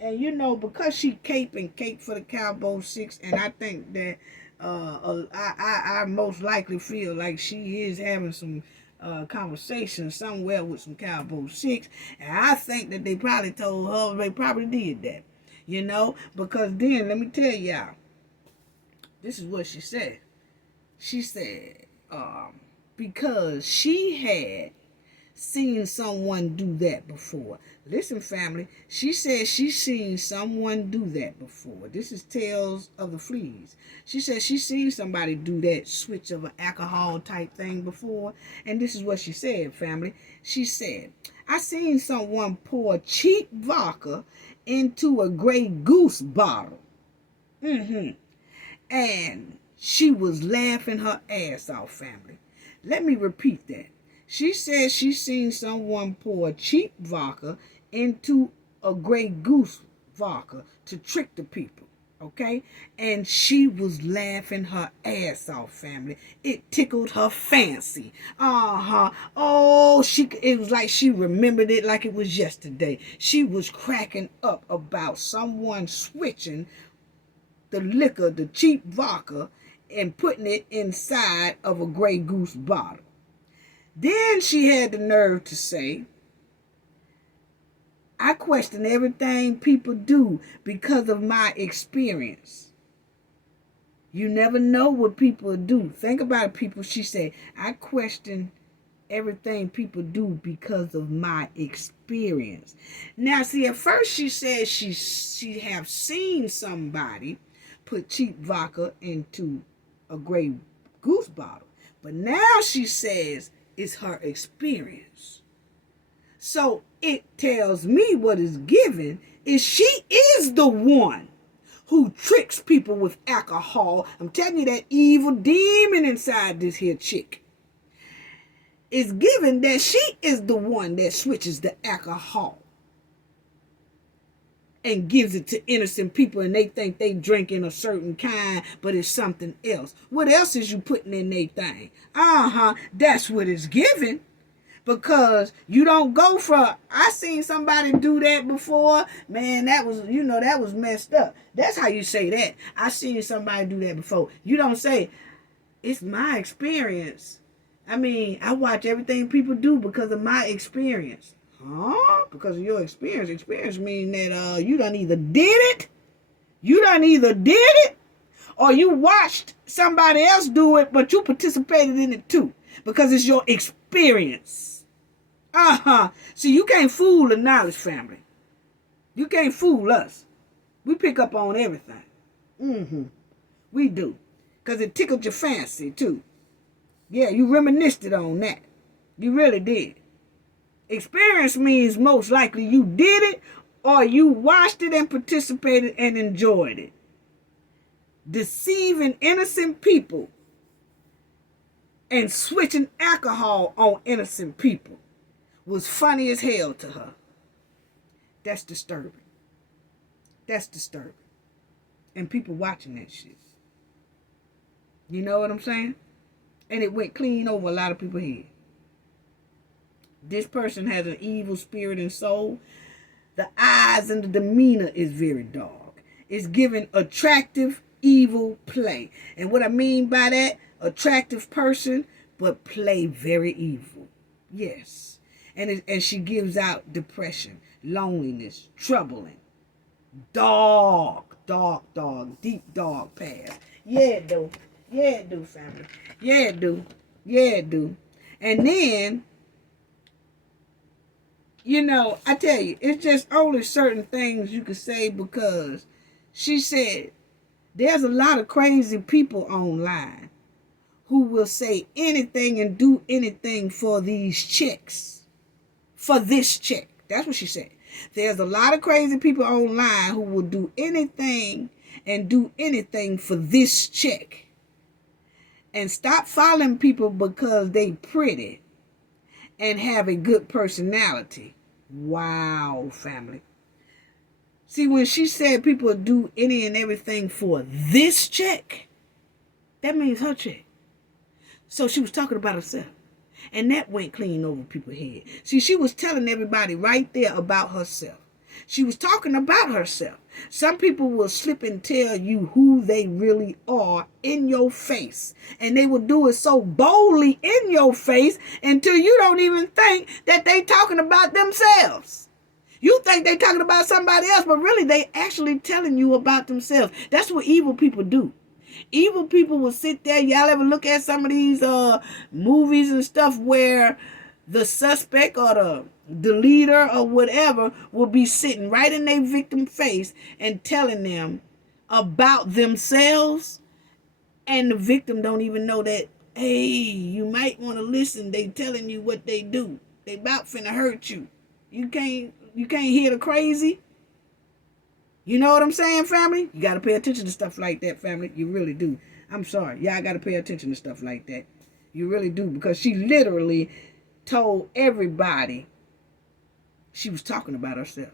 And you know, because she cape for the Cabo 6, and I think that I most likely feel like she is having some conversation somewhere with some Cabo 6, and I think that they probably told her they probably did that, you know, because then let me tell y'all, this is what she said. She said because she had seen someone do that before. Listen, family, she said she's seen someone do that before. This is Tales of the Fleas. She said she's seen somebody do that switch of an alcohol type thing before. And this is what she said, family. She said, I seen someone pour cheap vodka into a Grey Goose bottle. And she was laughing her ass off, family. Let me repeat that. She said she seen someone pour cheap vodka into a Grey Goose vodka to trick the people, okay? And she was laughing her ass off, family. It tickled her fancy. Oh, it was like she remembered it like it was yesterday. She was cracking up about someone switching the liquor, the cheap vodka, and putting it inside of a Grey Goose bottle. Then she had the nerve to say, I question everything people do because of my experience. You never know what people do. Think about it, people. She said, I question everything people do because of my experience. Now, see, at first she said she have seen somebody put cheap vodka into a Grey Goose bottle. But now she says, is her experience. So it tells me what is given is she is the one who tricks people with alcohol. I'm telling you, that evil demon inside this here chick is given that she is the one that switches the alcohol and gives it to innocent people, and they think they drinking a certain kind, but it's something else. What else is you putting in their thing? That's what it's given. Because you don't go for, I seen somebody do that before. Man, that was messed up. That's how you say that. I seen somebody do that before. You don't say, it's my experience. I mean, I watch everything people do because of my experience. Because of your experience. Experience means that you done either did it, or you watched somebody else do it, but you participated in it too. Because it's your experience. See, you can't fool the knowledge family. You can't fool us. We pick up on everything. We do. Because it tickled your fancy too. Yeah, you reminisced on that. You really did. Experience means most likely you did it, or you watched it and participated and enjoyed it. Deceiving innocent people and switching alcohol on innocent people was funny as hell to her. That's disturbing. And people watching that shit. You know what I'm saying? And it went clean over a lot of people's head. This person has an evil spirit and soul. The eyes and the demeanor is very dark. It's giving attractive, evil play. And what I mean by that, attractive person, but play very evil. Yes. And she gives out depression, loneliness, troubling, deep dog past. Yeah, it do. Yeah, it do, family. Yeah, it do. Yeah, it do. And then, I tell you, it's just only certain things you can say because she said there's a lot of crazy people online who will say anything and do anything for these checks. For this check. That's what she said. There's a lot of crazy people online who will do anything and do anything for this check. And stop following people because they pretty and have a good personality. Wow, family. See, when she said people do any and everything for this check, that means her check. So she was talking about herself. And that went clean over people's head. See, she was telling everybody right there about herself. She was talking about herself. Some people will slip and tell you who they really are in your face. And they will do it so boldly in your face until you don't even think that they talking about themselves. You think they talking about somebody else, but really they actually telling you about themselves. That's what evil people do. Evil people will sit there. Y'all ever look at some of these movies and stuff where the suspect or the leader or whatever will be sitting right in their victim face and telling them about themselves, and the victim don't even know that, hey, you might want to listen. They telling you what they do. They about finna hurt you. You can't hear the crazy. You know what I'm saying, family? You got to pay attention to stuff like that, family. You really do. I'm sorry. Y'all got to pay attention to stuff like that. You really do. Because she literally told everybody she was talking about herself.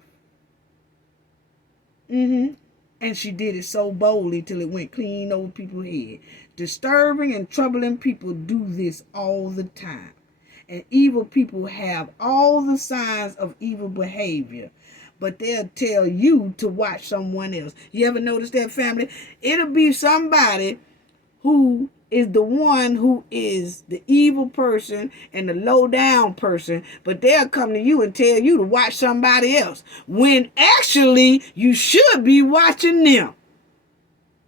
And she did it so boldly till it went clean over people's head. Disturbing and troubling people do this all the time. And evil people have all the signs of evil behavior. But they'll tell you to watch someone else. You ever notice that, family? It'll be somebody who is the one who is the evil person and the low down person, but they'll come to you and tell you to watch somebody else, when actually you should be watching them.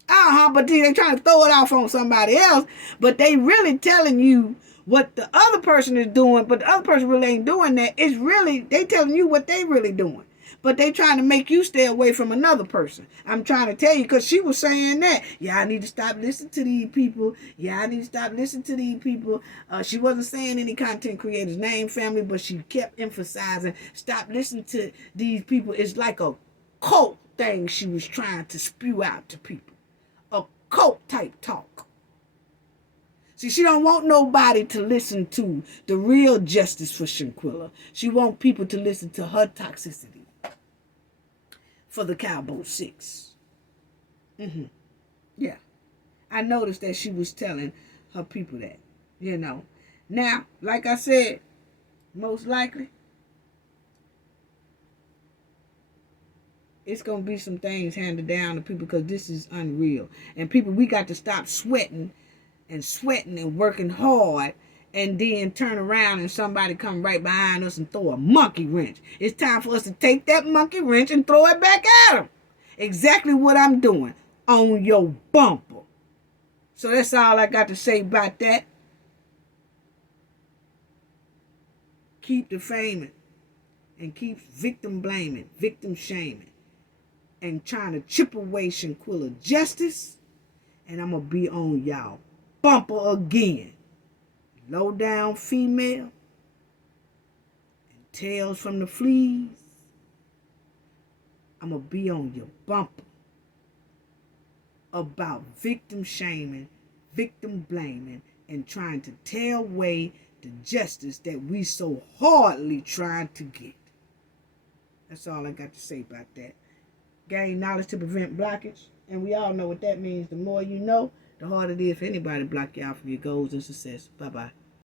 But they're trying to throw it off on somebody else, but they really telling you what the other person is doing, but the other person really ain't doing that. It's really, they telling you what they really doing. But they trying to make you stay away from another person. I'm trying to tell you, because she was saying that. Yeah, I need to stop listening to these people. Yeah, I need to stop listening to these people. She wasn't saying any content creator's name, family, but she kept emphasizing, stop listening to these people. It's like a cult thing she was trying to spew out to people. A cult type talk. See, she don't want nobody to listen to the real justice for Shanquella. She want people to listen to her toxicity for the Cabo 6. Yeah. I noticed that she was telling her people that, Now, like I said, most likely, it's going to be some things handed down to people because this is unreal. And people, we got to stop sweating and working hard and then turn around and somebody come right behind us and throw a monkey wrench. It's time for us to take that monkey wrench and throw it back at them. Exactly what I'm doing on your bumper. So that's all I got to say about that. Keep defaming and keep victim blaming, victim shaming, and trying to chip away Shanquella justice. And I'm going to be on y'all bumper again. Lowdown female and Tales from the Fleas. I'm going to be on your bumper about victim shaming, victim blaming, and trying to tear away the justice that we so hardly trying to get. That's all I got to say about that. Gain knowledge to prevent blockage. And we all know what that means. The more you know, the harder it is for anybody to block you out from your goals and success. Bye-bye.